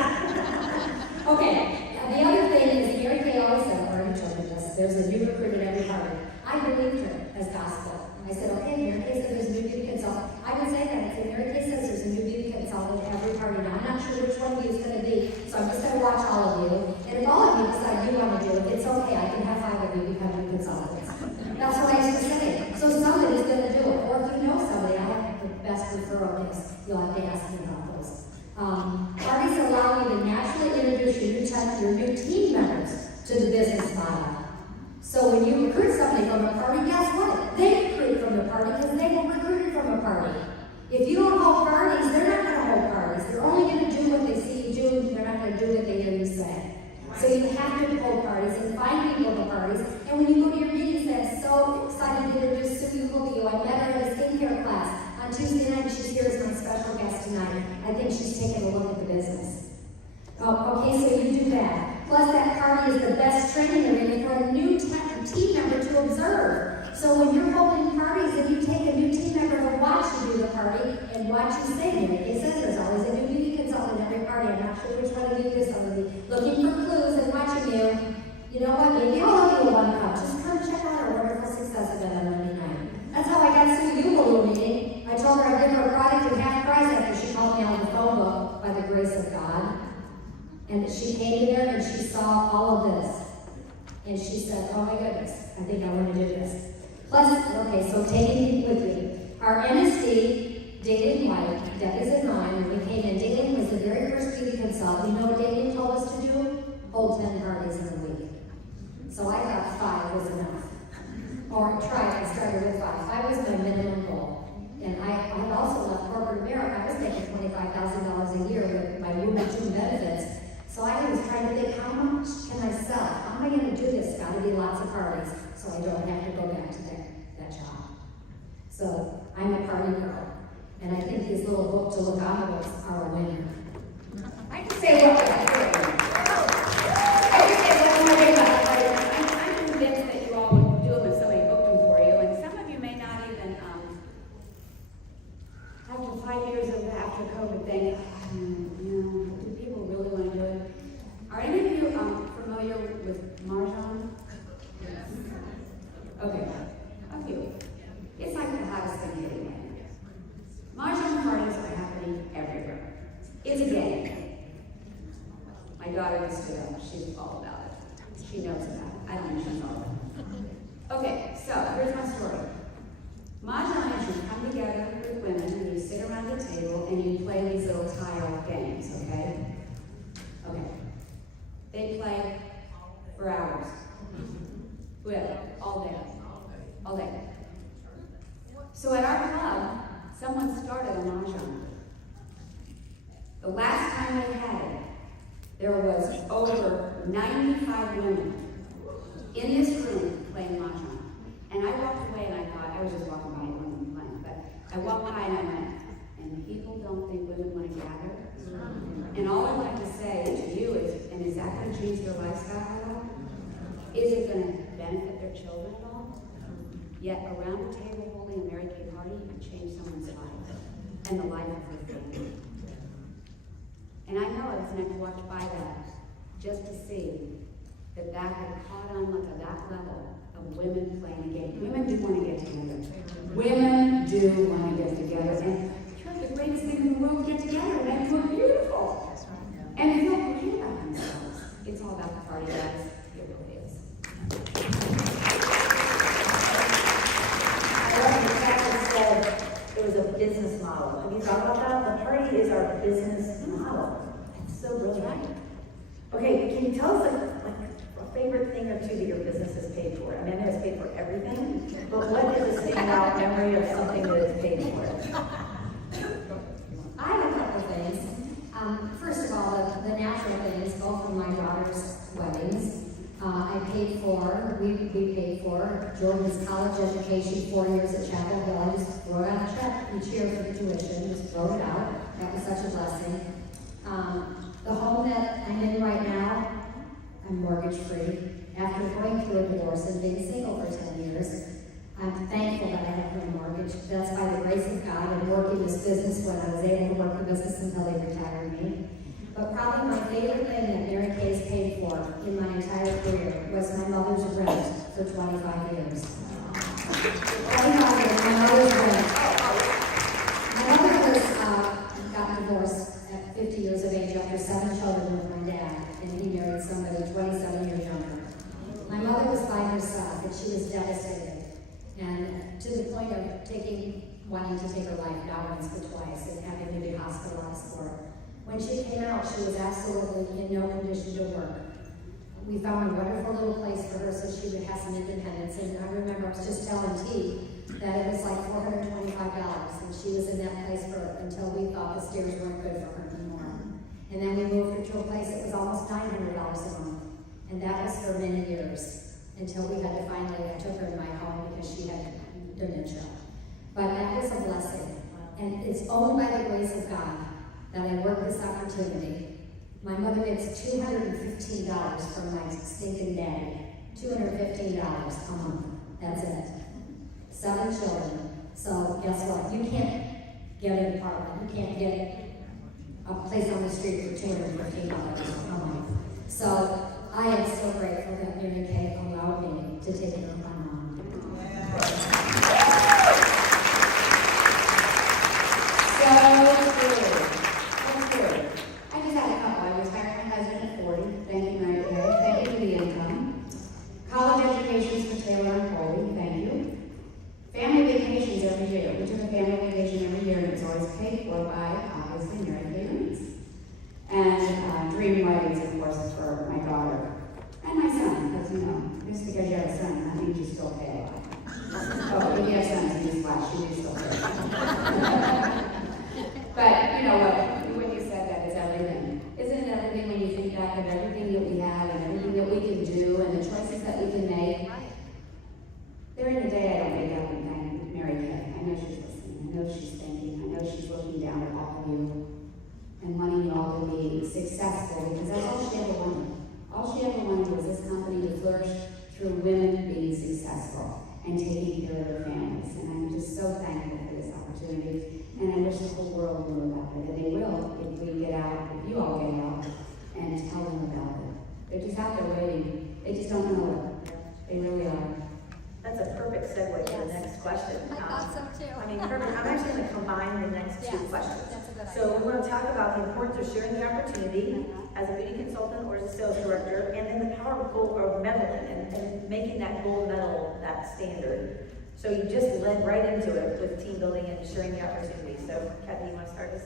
Okay, the other thing is Mary Kay always said, I already told you this, there's a new recruit at every party. I believed her as gospel. I said, okay, Mary Kay said there's a new beauty consultant. I would say that. I said, Mary Kay says there's a new beauty consultant at every party. Now, I'm not sure which one of you is going to be, so I'm just going to watch all of you. And if all of you decide you want to do it, it's okay. I can have 5 of you become new consultants. That's what I used to say. So somebody's going to do it. Or if you know somebody, I have the best referral list. You'll have to ask me about those. Parties allow you to naturally introduce your new team members to the business model. So when you recruit somebody from a party, guess what? They recruit from the party because they were recruited from a party. If you don't hold parties, they're not going to hold parties. They're only going to do what they see you do. They're not going to do what they hear you say. So you have to hold parties and find people to parties. And when you go to your meetings, I'm so excited to introduce Sue Julio. I met her at a skincare class. On Tuesday night, she's here as my special guest tonight. I think she's taking a look at the business. Oh, okay, so you do that. Plus, that party is the best training arena for a new team member to observe. So when you're holding parties and you take a new team member to watch you do the party and watch you sing, it says there's always a new beauty consultant at every party. I'm not sure which one of you is. I'm going to be looking for clues and watching you. You know what? Maybe I'll give you 1 cup. Just come check out our wonderful success event on Monday night. That's how I got Sue Yule to a meeting. I told her I'd give her a product at half price after she called me out of the phone book by the grace of God. And she came in there and she saw all of this. And she said, oh my goodness, I think I want to do this. Plus, okay, so taking it with you. Our NSD, Daily White, Debi's and mine, when we came in, Daily was the very first beauty consultant. You know what Daily told us to do? Hold 10 parties in a week. So I thought 5 was enough. Or tried, I started with 5. 5 was my minimum goal. And I had also left corporate America. I was making $25,000 a year with my Women 2 benefits. So I was trying to think, how much can I sell? How am I going to do this? Got to be lots of parties, so I don't have to go back to that job. So I'm a party girl, and I think these little book to look envelopes are a winner. I can say what I do. I can say one more thing about it. I'm convinced that you all would do them if somebody booked them for you, and some of you may not even, after 5 years of after COVID, think, do people really want to do it? Are any of you familiar with Mahjong? Yes. Okay, a few. It's like the hottest thing anyway. Mahjong parties are happening everywhere. It's a game. My daughter just stood up. She's all about it. She knows about it. I don't know she's all about it. Okay, so here's my story. Mahjong is you come together with women and you sit around the table and you play these little tile games, okay? there was over 95 women in this room playing mahjong. And I walked away and I thought, I was just walking by, I wasn't playing, but I walked by and I went, and people don't think women want to gather? And all I wanted to say to you is, and is that going to change their lifestyle at all? Is it going to benefit their children at all? Yet around the table holding a Mary Kay party, you can change someone's life and the life of their family. And I know I was never walked by that just to see that that had caught on like at that level of women playing a game. Women do want to get together. Women do want to get together. And you're the greatest thing in the world to get together and look beautiful. And feel great about themselves. It's all about the party, guys. It really is. I love the fact that said it was a business model. Have you thought about that? The party is our business model. That's so brilliant. Okay, can you tell us like a favorite thing or two that your business has paid for? I mean, I know it's paid for everything, but what is a standout memory of something that it's paid for? I have a couple things. First of all, the natural things, both of my daughter's weddings. I paid for, we paid for Jordan's college education, 4 years at Chapel Hill. I just wrote out a check each year for the tuition, just wrote it out. That was such a blessing. The home that I'm in right now, I'm mortgage-free. After going through a divorce and being single for 10 years, I'm thankful that I have no mortgage. That's by the grace of God and working this business when I was able to work the business until they retired me. But probably my favorite thing that Mary Kay's paid for in my entire career was my mother's rent for 25 years. 25 years, my mother's rent. My mother got divorced at 50 years of age after 7 children with my dad, and he married somebody 27 years younger. My mother was by herself, and she was devastated, and to the point of wanting to take her life down once or twice and having to be hospitalized for it. When she came out, she was absolutely in no condition to work. We found a wonderful little place for her so she would have some independence. And I remember I was just telling T that it was like $425, and she was in that place until we thought the stairs weren't good for her anymore. And then we moved her to a place that was almost $900 a month, and that was for many years until we had to finally. I took her in my home because she had dementia. But that was a blessing, and it's only by the grace of God that I worked this opportunity. My mother gets $215 from my stinking daddy. $215 a month. That's it. 7 children. So guess what? You can't get an apartment. You can't get a place on the street for $215 a month. So I am so grateful that Mary Kay allowed me to take care of my mom. I just had a couple. I retired my husband at 40. Thank you, Mary Kay. Thank you for the income. College educations for Taylor and Colby. Thank you. Family vacations every year. We took a family vacation every year, and it was always paid for by, obviously, Mary Kay earnings. And dream weddings, of course, for my daughter. And my son, because, just because you have a son, that means you still pay a lot. Oh, if you have sons, you flash, you still pay. But you know what? When you said that, it's everything. Isn't it everything when you think back of everything that we have and everything that we can do and the choices that we can make? During the day, I don't wake up and thank Mary Kay. I know she's listening. I know she's thinking. I know she's looking down at all of you and wanting you all to be successful because that's all she ever wanted. All she ever wanted was this company to flourish through women being successful and taking care of their families. And I'm just so thankful for this opportunity. And I wish the whole world knew about it. And they will if we get out, if you all get out and tell them about it. They're just out there waiting. They just don't know it. They really are. That's a perfect segue to the next question. I thought so too. I mean, perfect. I'm actually going to combine the next 2 questions. That's a good So idea. we want to talk about the importance of sharing the opportunity as a beauty consultant or as a sales director, and then the power of gold or medaling and making that gold medal that standard. So you just led right into it with team building and sharing the opportunity. So Kathy, you want to start us?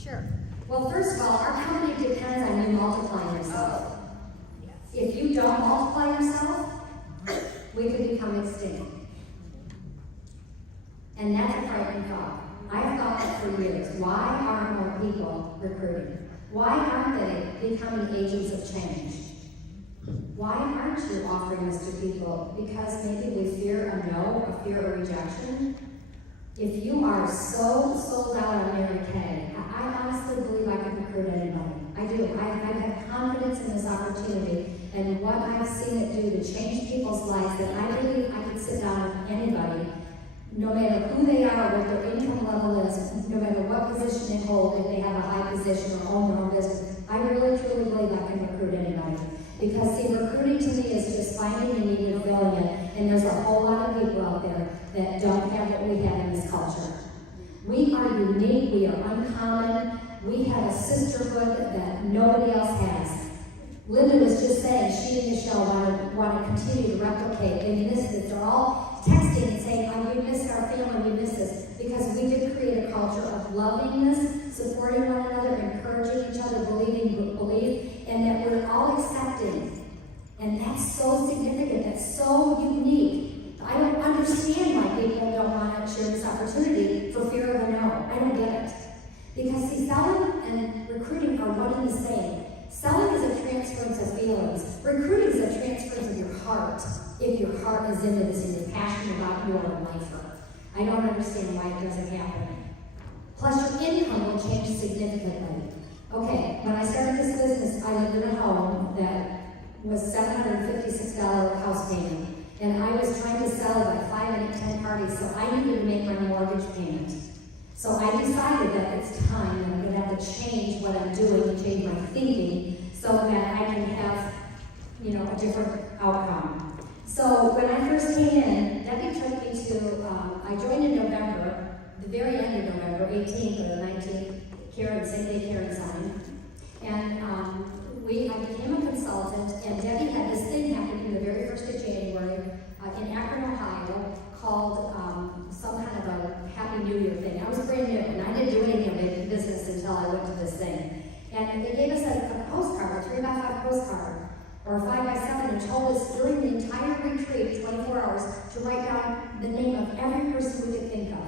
Sure. Well, first of all, our company depends on you multiplying yourself. If you don't multiply yourself, we could become extinct. And that's a frightening thought. I've thought that asked for years, why aren't more people recruiting? Why aren't they becoming agents of change? Why aren't you offering this to people? Because maybe we fear a no, a fear of rejection. If you are so sold out on Mary Kay, I honestly believe I can recruit anybody. I do. I have confidence in this opportunity and what I've seen it do to change people's lives, that I believe I could sit down with anybody, no matter who they are, what their income level is, no matter what position they hold, if they have a high position or own their own business. I really truly believe I can recruit anybody. Because see, recruiting to me is just finding a need and filling it. And there's a whole lot of people out there that don't have what we have in this culture. We are unique, we are uncommon, we have a sisterhood that nobody else has. Linda was just saying she and Michelle want to continue to replicate. They miss this. They're all texting and saying, oh, we miss our family, we miss this. Because we did create a culture of lovingness, supporting one another, encouraging each other, believe, and that we're all accepting. And that's so significant, that's so unique. I don't understand why people don't want to share this opportunity for fear of a no. I don't get it. Because see, selling and recruiting are one and the same. Selling is a transference of feelings. Recruiting is a transference of your heart. If your heart is into this and you're passionate about your lifer. I don't understand why it doesn't happen. Plus, your income will change significantly. Okay, when I started this business, I lived in a home that was $756 house payment. And I was trying to sell by 5 and 10 parties, so I needed to make my mortgage payment. So I decided that it's time that I'm going to have to change what I'm doing and change my thinking so that I can have, a different outcome. So when I first came in, Debi took me to, I joined in November, the very end of November, 18th or 19th, same day Karen signed. And I became a consultant, and Debi had this thing happen in the very first of January in Akron, Ohio, called some kind of a Happy New Year thing. I was brand new, and I didn't do anything of business until I went to this thing. And they gave us a postcard, a 3x5 postcard, or a 5x7, and told us during the entire retreat, 24 hours, to write down the name of every person we could think of.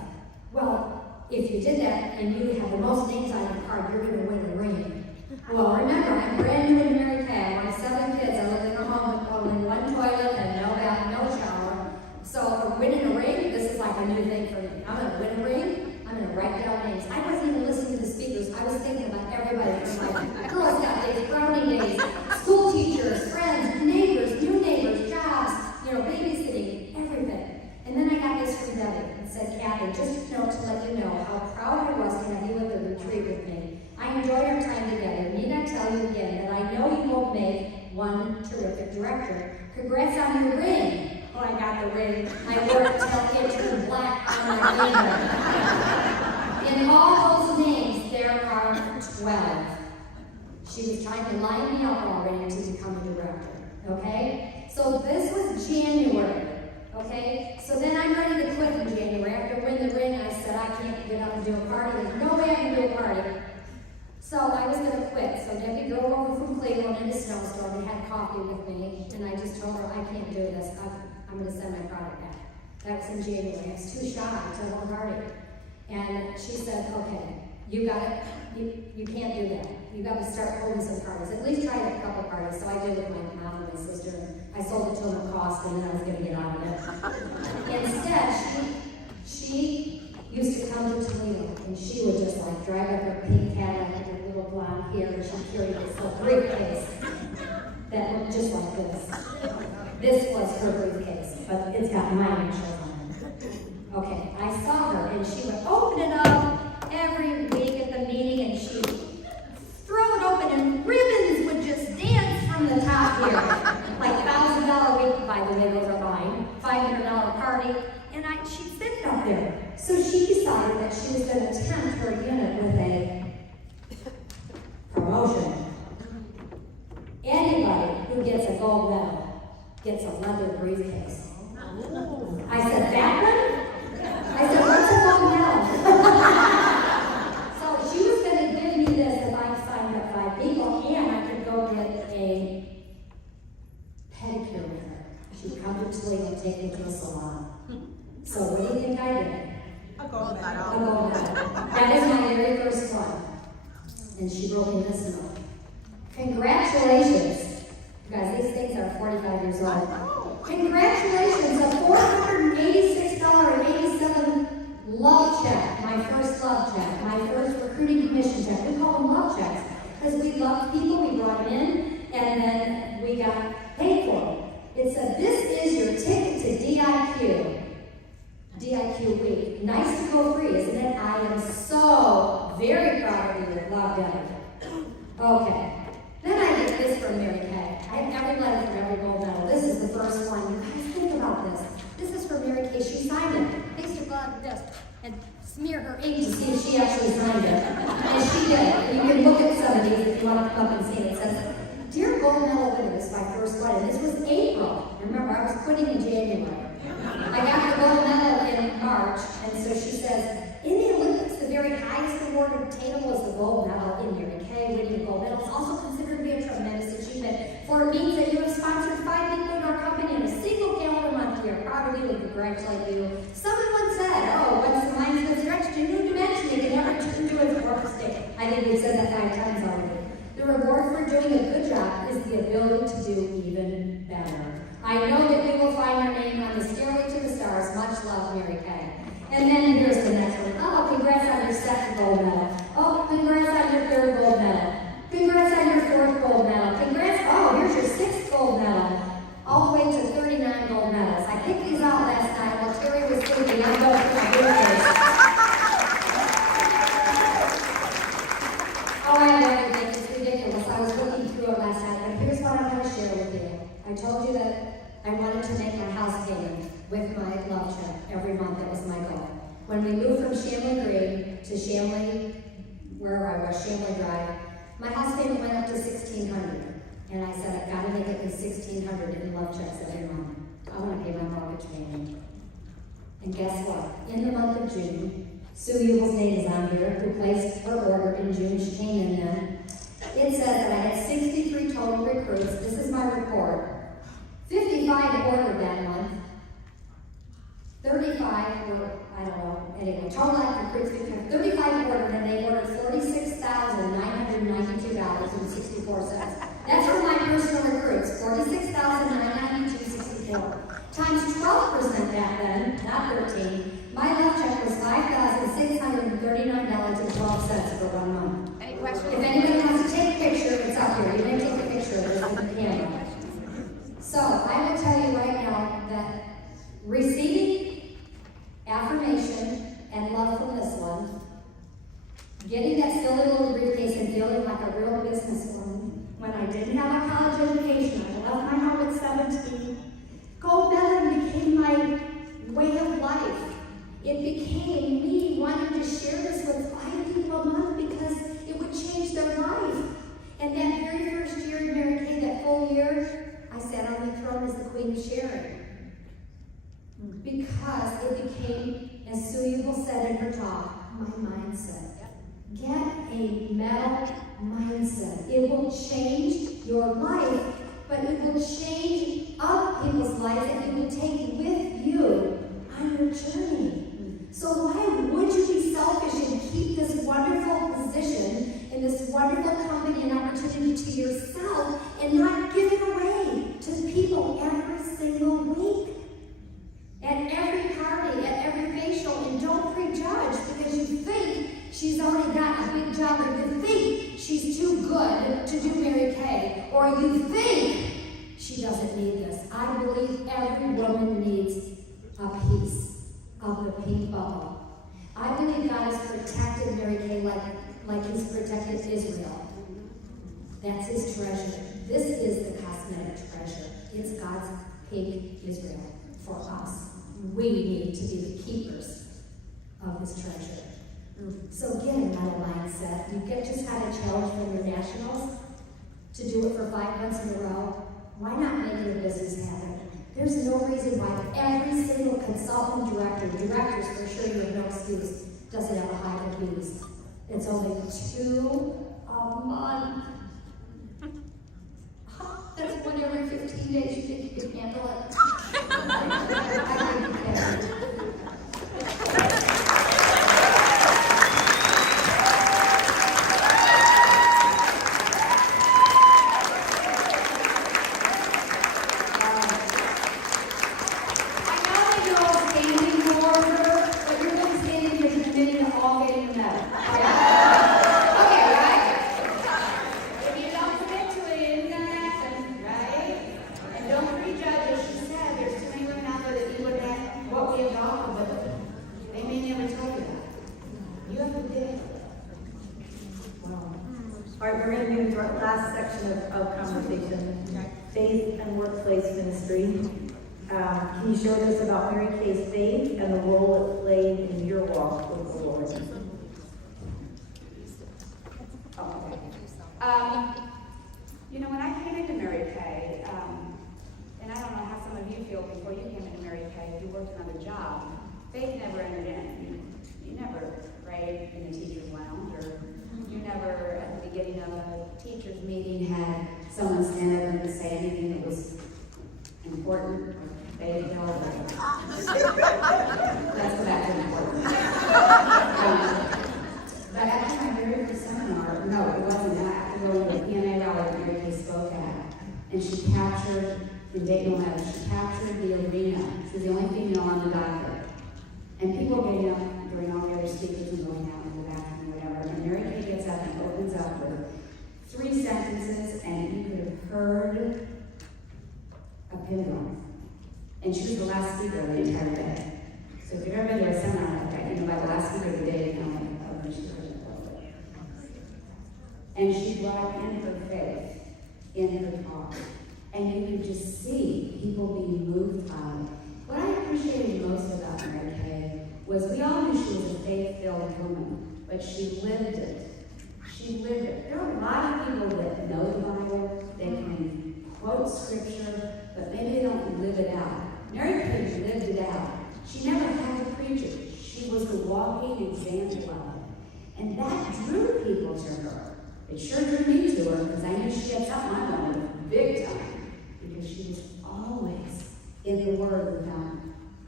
Well, if you did that, and you have the most names on your card, you're going to win a ring. Well, remember, I'm brand new to Mary Kay. I have 7 kids. I live in a home with only 1 toilet and no bath, no shower. So winning a ring, this is like a new thing for me. I'm going to win a ring. I'm going to write down names. I wasn't even listening to the speakers. I was thinking about everybody from like Girl Scout days, Brownie days, school teachers, friends, neighbors, new neighbors, jobs, babysitting, everything. And then I got this from Debi and said, Kathy, just to let you know how proud I was to have you at the retreat with me. I enjoyed our time together. Need I tell you again that I know you will make one terrific director. Congrats on your ring. Oh, I got the ring. I wore it till it turned black on my finger. In all those names, there are 12. She was trying to line me up already to become a director. Okay? So this was January. Okay? So then I'm ready to quit in January. After winning the ring, I said, I can't get up and do a party. There's no way I can do a party. So I was going to quit. So Debi drove over from Cleveland in a snowstorm and had coffee with me. And I just told her, I can't do this. I'm going to send my product back. That was in January. I was too shy to have a party. And she said, okay, you got it. You can't do that. You got to start holding some parties. At least try a couple parties. So I did with my mom and my sister. I sold it to them at cost, and then I was going to get out of it. Instead, she used to come to Toledo, and she would just like drive up her pink Cadillac with her little blonde hair, and she carried this little briefcase that looked just like this. This was her briefcase, but it's got my initials on it. Okay, I saw her, and she would open it up every week at the meeting, and she'd throw it open, and ribbons would just dance from the top here. Like $1,000 week, by the way, those are mine. $500 party, and she'd sit up there. So she decided that she was going to attempt her unit with a promotion. Anybody who gets a gold medal gets a leather briefcase. I said, that one? I said, what's a gold medal? So she was going to give me this if I signed up 5 people, and I could go get a pedicure with her. She'd come to Toledo and take me to a salon. So what do you think I did? A gold medal. A gold medal. That is and she wrote me this note. Congratulations. You guys, these things are 45 years old. Congratulations, a $486.87 love check. My first love check. My first recruiting commission check. We call them love checks because we loved people, we brought them in, and then we got paid for them. It said, this is your ticket to DIQ. DIQ week. Nice to go free, isn't it? I am so very proud of you. Love, Debi. Okay. Then I get this from Mary Kay. I have every letter from every gold medal. This is the first one. You guys think about this. This is from Mary Kay. She signed it. I used to go out to this and smear her ink to see if she actually signed it. And she did. You can look at some of these if you want to come up and see it. It says, Dear Gold Medal winners, my first one. This was April. Remember, I was quitting in January. I got the gold medal in March, and so she says, in the Olympics, the very highest award obtainable is the gold medal in Mary Kay. Winning the gold medal is also considered to be a tremendous achievement, for it means that you have sponsored 5 people in our company in a single calendar month. We are proud of you and congratulate you. Someone said, oh, once the mind's been stretched to a new dimension, it can never turn to its warp state. I think we've said that 5 times already. The reward for doing a good job is the ability to do even better. I know that we will find your name on the stairway to the stars. Much love, Mary Kay. And then here's the next one. Oh, congrats on your 2nd gold medal. Oh, congrats on your 3rd gold medal. Congrats on your 4th gold medal. Congrats, oh, here's your 6th gold medal. All the way to 39 gold medals. I picked these out last night while Terry was sleeping. I'm going for my birthday. Oh, I love everything. It's ridiculous. I was looking through it last night, but here's what I'm going to share with you. I told you that I wanted to make my house payment with my love check every month. That was my goal. When we moved from Shamley Green to Shamley, wherever I was, Shamley Drive, my house payment went up to $1,600. And I said, I've got to make it with $1,600 in love checks every month. I want to pay my mortgage payment. And guess what? In the month of June, Sue Euble's name is on here, who placed her order in June. She came in then. It says that I had 63 total recruits. This is my report. 55 ordered that month. 35 were, I don't know, anyway, total active recruits, 35 ordered, and they ordered $46,992.64. That's for my personal recruits, $46,992.64. Times 12% that then, not 13, my love check was $5,639.12 for 1 month. Any questions? If anybody wants to take a picture, it's up here. You may take a picture of this with the camera. So, I will tell you right now that receiving affirmation and love from this one, getting that silly little briefcase and feeling like a real businesswoman, when I didn't have a college education, I left my home at 17, gold medal became my way of life. It became me wanting to share this with 5 people a month because it would change their life. And that very first year in Mary Kay, that full year, I sat on the throne as the Queen of Sharing. Because it became, as Sue Euble said in her talk, my mindset. Get a medal mindset. It will change your life, but it will change other people's lives and it will take with you on your journey. So why would you be selfish and keep this wonderful position and this wonderful company and opportunity to yourself and not give it away to people every single week? At every party, at every facial, and don't prejudge because you think she's already got a big job, or you think she's too good to do Mary Kay, or you think she doesn't need this. I believe every woman needs a piece of the pink bubble. I believe God has protected Mary Kay like He's protected Israel. That's His treasure. This is the cosmetic treasure. It's God's pink Israel for us. We need to be the keepers of His treasure. So get a medal mindset. You just had a challenge from your nationals to do it for 5 months in a row. Why not make your business happen? There's no reason why every single consultant directors for sure you have no excuse, doesn't have a high fees. It's only 2 a month. That's 1 every 15 days. You think you can handle it? I think you can. moving into our last section of conversation, faith and workplace ministry. Can you share with us about Mary Kay's faith and the role it played in your walk with the Lord? You know, when I came into Mary Kay, and I don't know how some of you feel before you came into Mary Kay, if you worked another job, faith never entered in. You never prayed in the teacher's lounge, or you never, at the beginning of a teacher's meeting, had someone stand up and say anything that was important, or faith, no, let's go back to important. But after my very first seminar, no, it wasn't that. I go to a PNA rally that Mary Kay spoke at, and she captured, in Dayton, Ohio, she captured the arena. She was the only female on the docket. And people were getting up during all the other speakers and going out in the bathroom or whatever. And Mary Kay gets up and opens up with 3 sentences, and you could have heard a pin drop. And she was the last speaker the entire day. So if you've ever been to a seminar like that, you know, by the last speaker of the day, you know, like, oh, she's heard it. And she brought in her faith in her talk. And you could just see people being moved by it. What I appreciated most about Mary Kay was we all knew she was a faith-filled woman, but she lived it. She lived it. There are a lot of people that know the Bible, they can quote scripture, but maybe they don't live it out. Mary Kay lived it out. She never had to preach it. She was the walking example of it. And that drew people to her. It sure drew me to her, because I knew she had something I wanted big time, because she was always in the Word without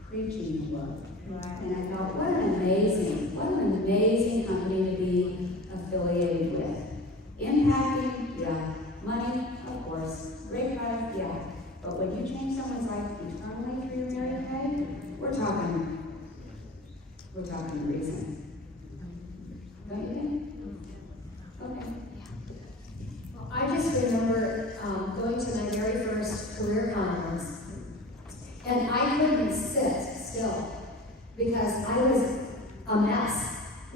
preaching the Word. Right. And I thought, what an amazing company to be affiliated with. Impacting, yeah. Money, of course. Great product, yeah. But when you change someone's life eternally through your Mary Kay, we're talking reason. Don't you think? Okay. Well, I just remember going to my very first career conference, and I couldn't sit still because I was a mess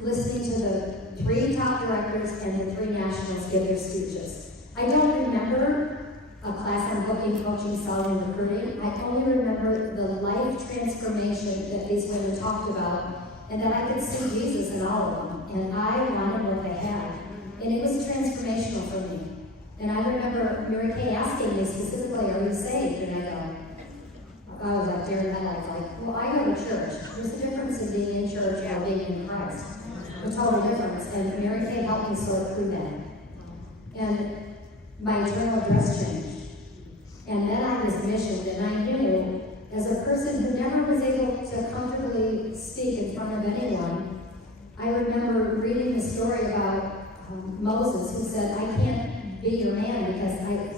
listening to the 3 top directors and the 3 nationals give their speeches. I don't remember a class on booking, coaching, selling, and recruiting. I only remember the life transformation that these women talked about, and that I could see Jesus in all of them, and I wanted what they had. And it was transformational for me. And I remember Mary Kay asking me specifically, are you saved? And I was like, dear headlights, like, well, I go to church. There's a difference in being in church and being in Christ. A total difference. And Mary Kay helped me sort through that. And my eternal address changed. And then I was missioned, and I knew, as a person who never was able to comfortably speak in front of anyone, I remember reading the story about Moses, who said, I can't be your man because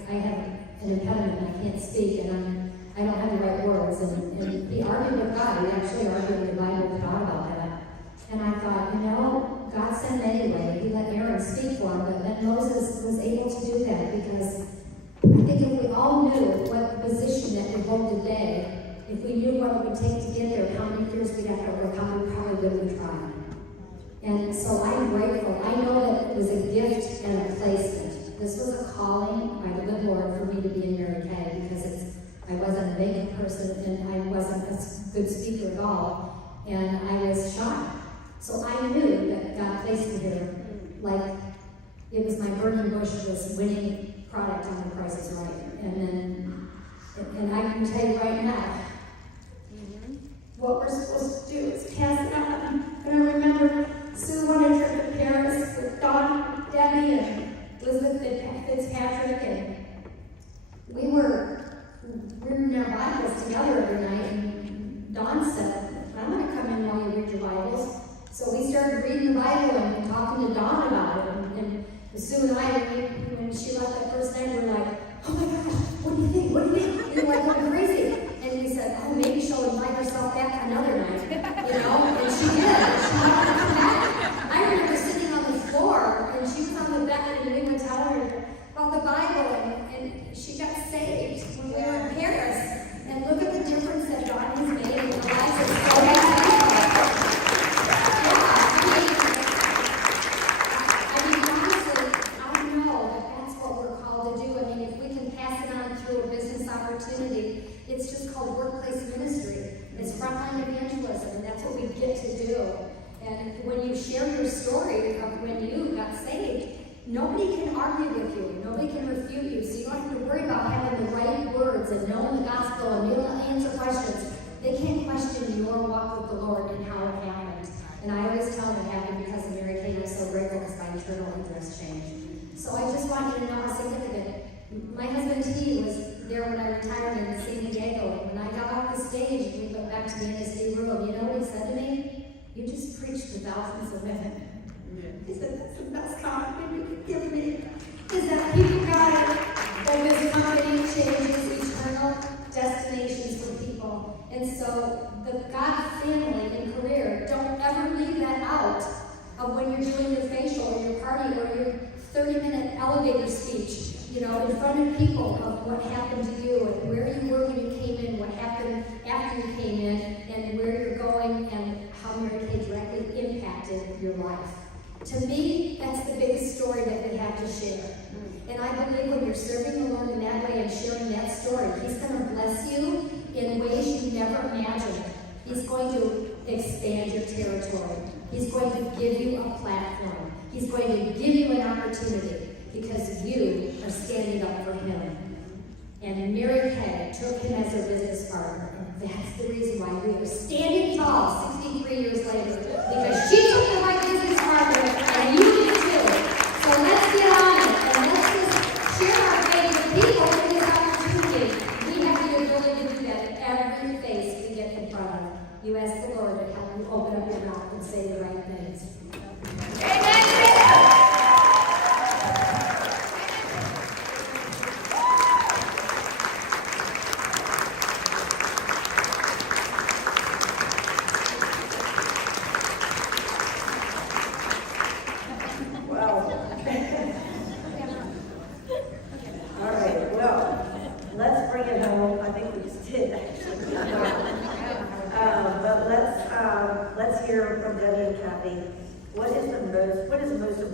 I have an impediment, I can't speak, and I don't have the right words. And he argued with God. He actually argued with the Bible with God about that. And I thought, you know, God sent him anyway. He let Aaron speak for him, but then Moses was able to do that because I think if we all knew what position that we hold today, if we knew what it would take to get there, how many years we'd have to overcome, we probably wouldn't try. And so I'm grateful. I know that it was a gift and a placement. This was a calling by the good Lord for me to be in Mary Kay because I wasn't a makeup person and I wasn't a good speaker at all. And I was shy. So I knew that God placed me here. Like it was my burning bush was winning product on The Price is Right. And I can tell you right now, what we're supposed to do is pass it on. And I remember Sue on a trip to Paris with Dawn, Debi, and Elizabeth Fitzpatrick, and we were reading our Bibles together every night, and Dawn said, I'm going to come in while you read your Bibles. So we started reading the Bible and talking to Dawn about it, and Sue and I, when she left that first night, we were like, oh my gosh, what do you think? What do you think? We were like going crazy. And we said, oh, maybe she'll invite herself back another night, you know? And she did. She wanted to come back. I remember sitting on the floor, and she was on the bed, and we would tell her about the Bible, and she got saved when we were in Paris. And look at the difference that God has made in the lives of so many people. Yeah, I mean, honestly, I know that opportunity. It's just called workplace ministry. It's frontline evangelism, and that's what we get to do. And when you share your story of when you got saved, nobody can argue with you. Nobody can refute you. So you don't have to worry about having the right words and knowing the gospel and being able to answer questions. They can't question your walk with the Lord and how it happened. And I always tell them it happened because of Mary Kay. I'm so grateful because my eternal interest changed. So I just want you to know how significant. My husband T was there when I retired in San Diego. And when I got off the stage, we went back to the NSD room. You know what he said to me? You just preached to thousands of women. He said, that's the best compliment you could give me. Is that people got it. That this company changes eternal destinations for people. And so the God family and career, don't ever leave that out of when you're doing your facial or your party or your 30-minute elevator speech, you know, in front of people of what happened to you and where you were when you came in, what happened after you came in, and where you're going and how Mary Kay directly impacted your life. To me, that's the biggest story that we have to share. And I believe when you're serving the Lord in that way and sharing that story, He's going to bless you in ways you never imagined. He's going to expand your territory. He's going to give you a platform. He's going to give you an opportunity because you are standing up for Him. And Mary Kay took Him as her business partner. And that's the reason why we are standing tall 63 years later. Because she took the right business partner, and you did too. So let's get on it, and let's just share our faith with people in this opportunity. We have the ability to do that in every face we get in front of. You ask the Lord to help you open up your mouth and say the right things.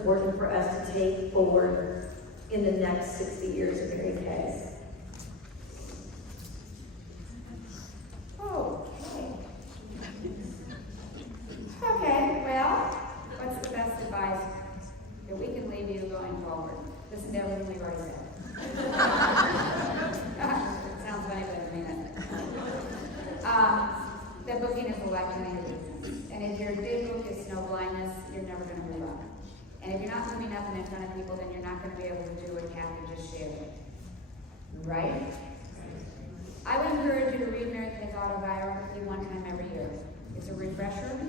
Important for us to take forward in the next 60 years of Mary Kay? Okay, well, what's the best advice that we can leave you going forward? Listen to everything we've already said. Sounds funny, but I mean it. The booking is a lifetime business. And if your big book is snow blindness, you're never going to move up. And if you're not moving up and in front of people, then you're not going to be able to do what Kathy just shared. Right? I would encourage you to read Mary Kay's autobiography one time every year. It's a refresher,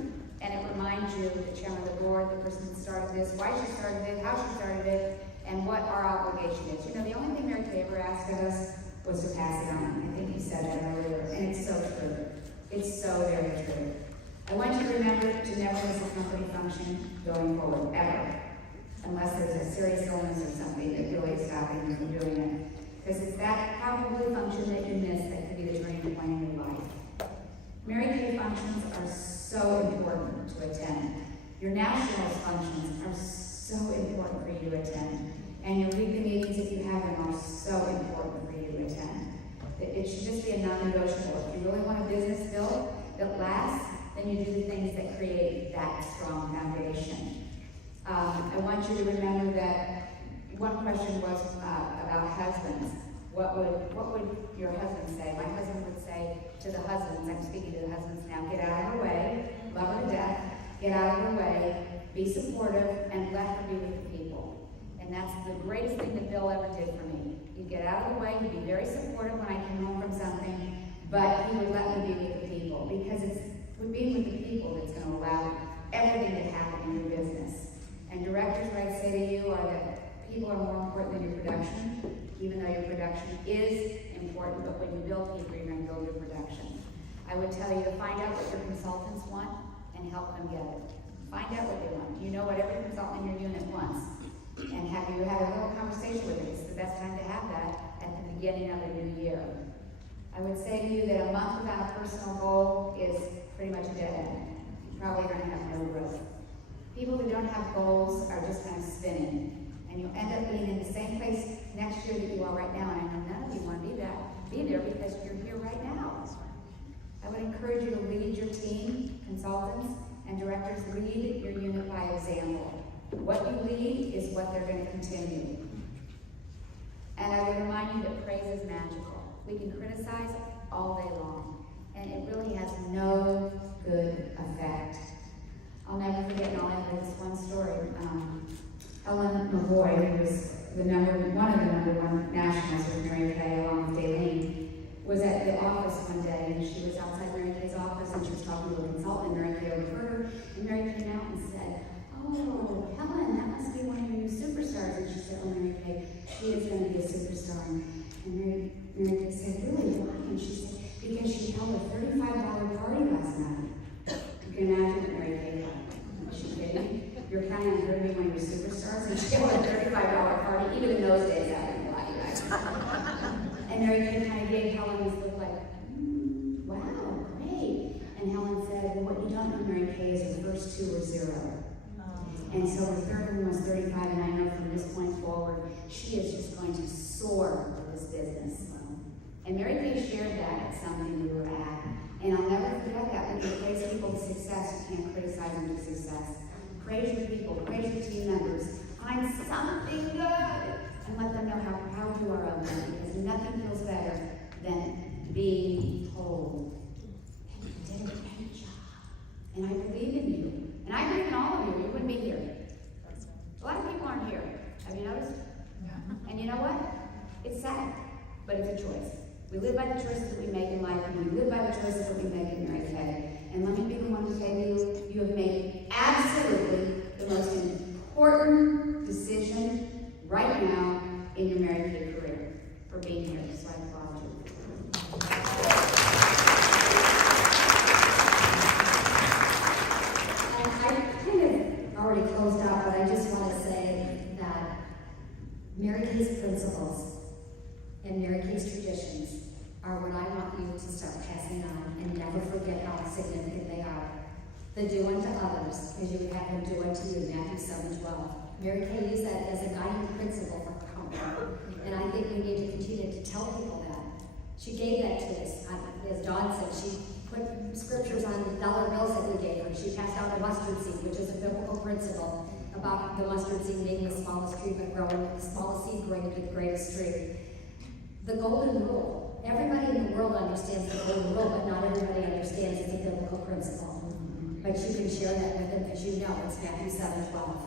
and it reminds you the chairman of the board, the person who started this, why she started it, how she started it, and what our obligation is. You know, the only thing Mary Kay ever asked of us was to pass it on. I think you said that earlier, and it's so true. It's so very true. I want you to remember to never miss a company function going forward, ever. Unless there's a serious illness or something that really is stopping you from doing it. Because it's that probably function that you miss that could be the turning point in your life. Mary Kay functions are so important to attend. Your national functions are so important for you to attend. And your weekly meetings, if you have them, are so important for you to attend. It should just be a non-negotiable. If you really want a business built that lasts, then you do the things that create that strong foundation. I want you to remember that one question was about husbands. What would your husband say? My husband would say to the husbands, I'm speaking to the husbands now, get out of her way, love her to death, get out of her way, be supportive, and let her be with the people. And that's the greatest thing that Bill ever did for me. He'd get out of the way, he'd be very supportive when I came home from something, but he would let me be with the people, because it's being with the people that's going to allow everything to happen in your business. And directors, what I'd say to you are that people are more important than your production, even though your production is important, but when you build people, you're going to build your production. I would tell you to find out what your consultants want and help them get it. Find out what they want. You know what every consultant in your unit wants. And have you had a little conversation with them? It's the best time to have that at the beginning of a new year. I would say to you that a month without a personal goal is pretty much a dead end. You're probably going to have no growth. People who don't have goals are just kind of spinning. And you'll end up being in the same place next year that you are right now. And I know none of you want to be there me that praise is magical. We can criticize all day long, and it really has no good effect. I'll never forget, and I'll end with this one story. Helen McCoy, who was one of the #1 nationals with Mary Kay, along with Daleen, was at the office one day, and she was outside Mary Kay's office, and she was talking to a consultant, and Mary Kay overheard her, and Mary came out and said, "Oh, Helen, that must be one of your new superstars." And she said, "Oh, Mary Kay, she is going to be a superstar." And Mary Kay said, "Really, why?" And she said, "Because she held a $35 party last night." You can imagine what Mary Kay thought. Was she kidding? You're counting on her to be one of your superstars, and she held a $35 party. Even in those days, that didn't lie, you guys. And Mary Kay kind of gave Helen this look like, "Wow, great." And Helen said, "Well, what you don't know, Mary Kay, is her first two were 0. And so her third one was 35, and I know from this point forward, she is just going to soar with this business." And Mary Kay shared that at something we were at. And I'll never forget that. When you praise people to success, you can't criticize them to success. Praise your people, praise your team members. Find something good, and let them know how proud you are of them, because nothing feels better than being told, "Hey, you did a great job, and I believe in you. And I believe in all of you. You wouldn't be here." A lot of people aren't here. Have you noticed? And you know what? It's sad, but it's a choice. We live by the choices that we make in life, and we live by the choices that we make in Mary Kay. And let me be the one to tell you, you have made absolutely the most important decision right now in your Mary Kay career for being here. So I applaud you. I kind of already closed out, but I just want to say that Mary Kay's principles and Mary Kay's traditions are what I want you to start passing on, and never forget how significant they are. The do unto others as you would have them do unto you, Matthew 7:12. Mary Kay used that as a guiding principle for her company, and I think we need to continue to tell people that. She gave that to us. As Dawn said, she put scriptures on the dollar bills that we gave her. She passed out a mustard seed, which is a biblical principle about the mustard seed being the smallest tree, but growing the smallest seed growing to the greatest tree. The golden rule. Everybody in the world understands the golden rule, but not everybody understands it's a biblical principle. But you can share that with them, because you know it's Matthew 7:12.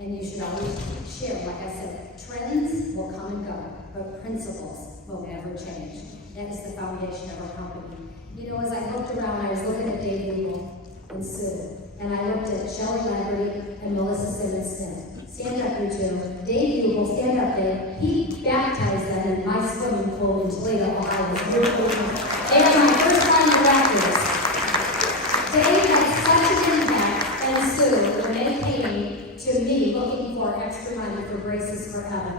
And you should always share. Like I said, trends will come and go, but principles will never change. That is the foundation of our company. You know, as I looked around, I was looking at Debi and Sue, and I looked at Shelley Laverty and Melissa Simmons-Smith. Stand up, you two. Debi will stand up there. He baptized them in my swimming pool in Toledo, Ohio. They were my first time directors. They had such an impact, and Sue, when they came to me looking for extra money for Braces for Heaven,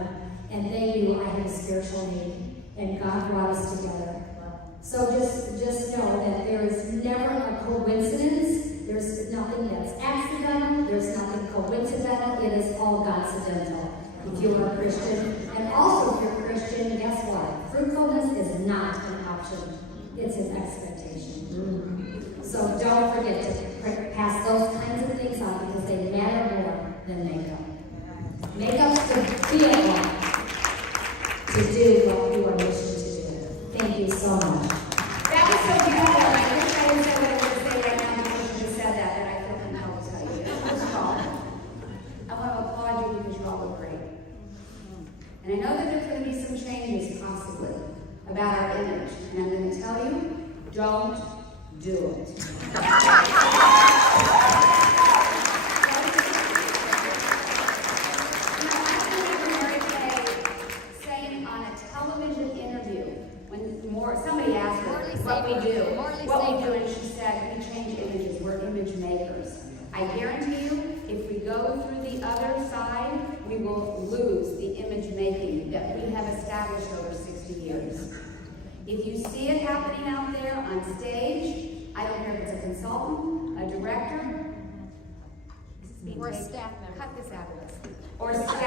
and they knew I had a spiritual need, and God brought us together. So just know that there is never a coincidence. There's nothing that's accidental. There's nothing coincidental. It is all Godcidental. If you are a Christian, and also if you're a Christian, guess what? Fruitfulness is not an option. It's an expectation. So don't forget to pass those kinds of things on, because they matter more than makeup. Makeup's the vehicle to do what you are wishing to do. Thank you so much. That was so beautiful. I wish I would say what I would say right now because you just said that, but I feel compelled to tell you. First of all, I want to applaud you because you all look great. And I know that there's going to be some changes possibly about our image. And I'm going to tell you, don't do it. Somebody asked her what we do, and she said, we change images, we're image makers. I guarantee you, if we go through the other side, we will lose the image making that we have established over 60 years. If you see it happening out there on stage, I don't care if it's a consultant, a director, Or a staff member. cut this out of this, or staff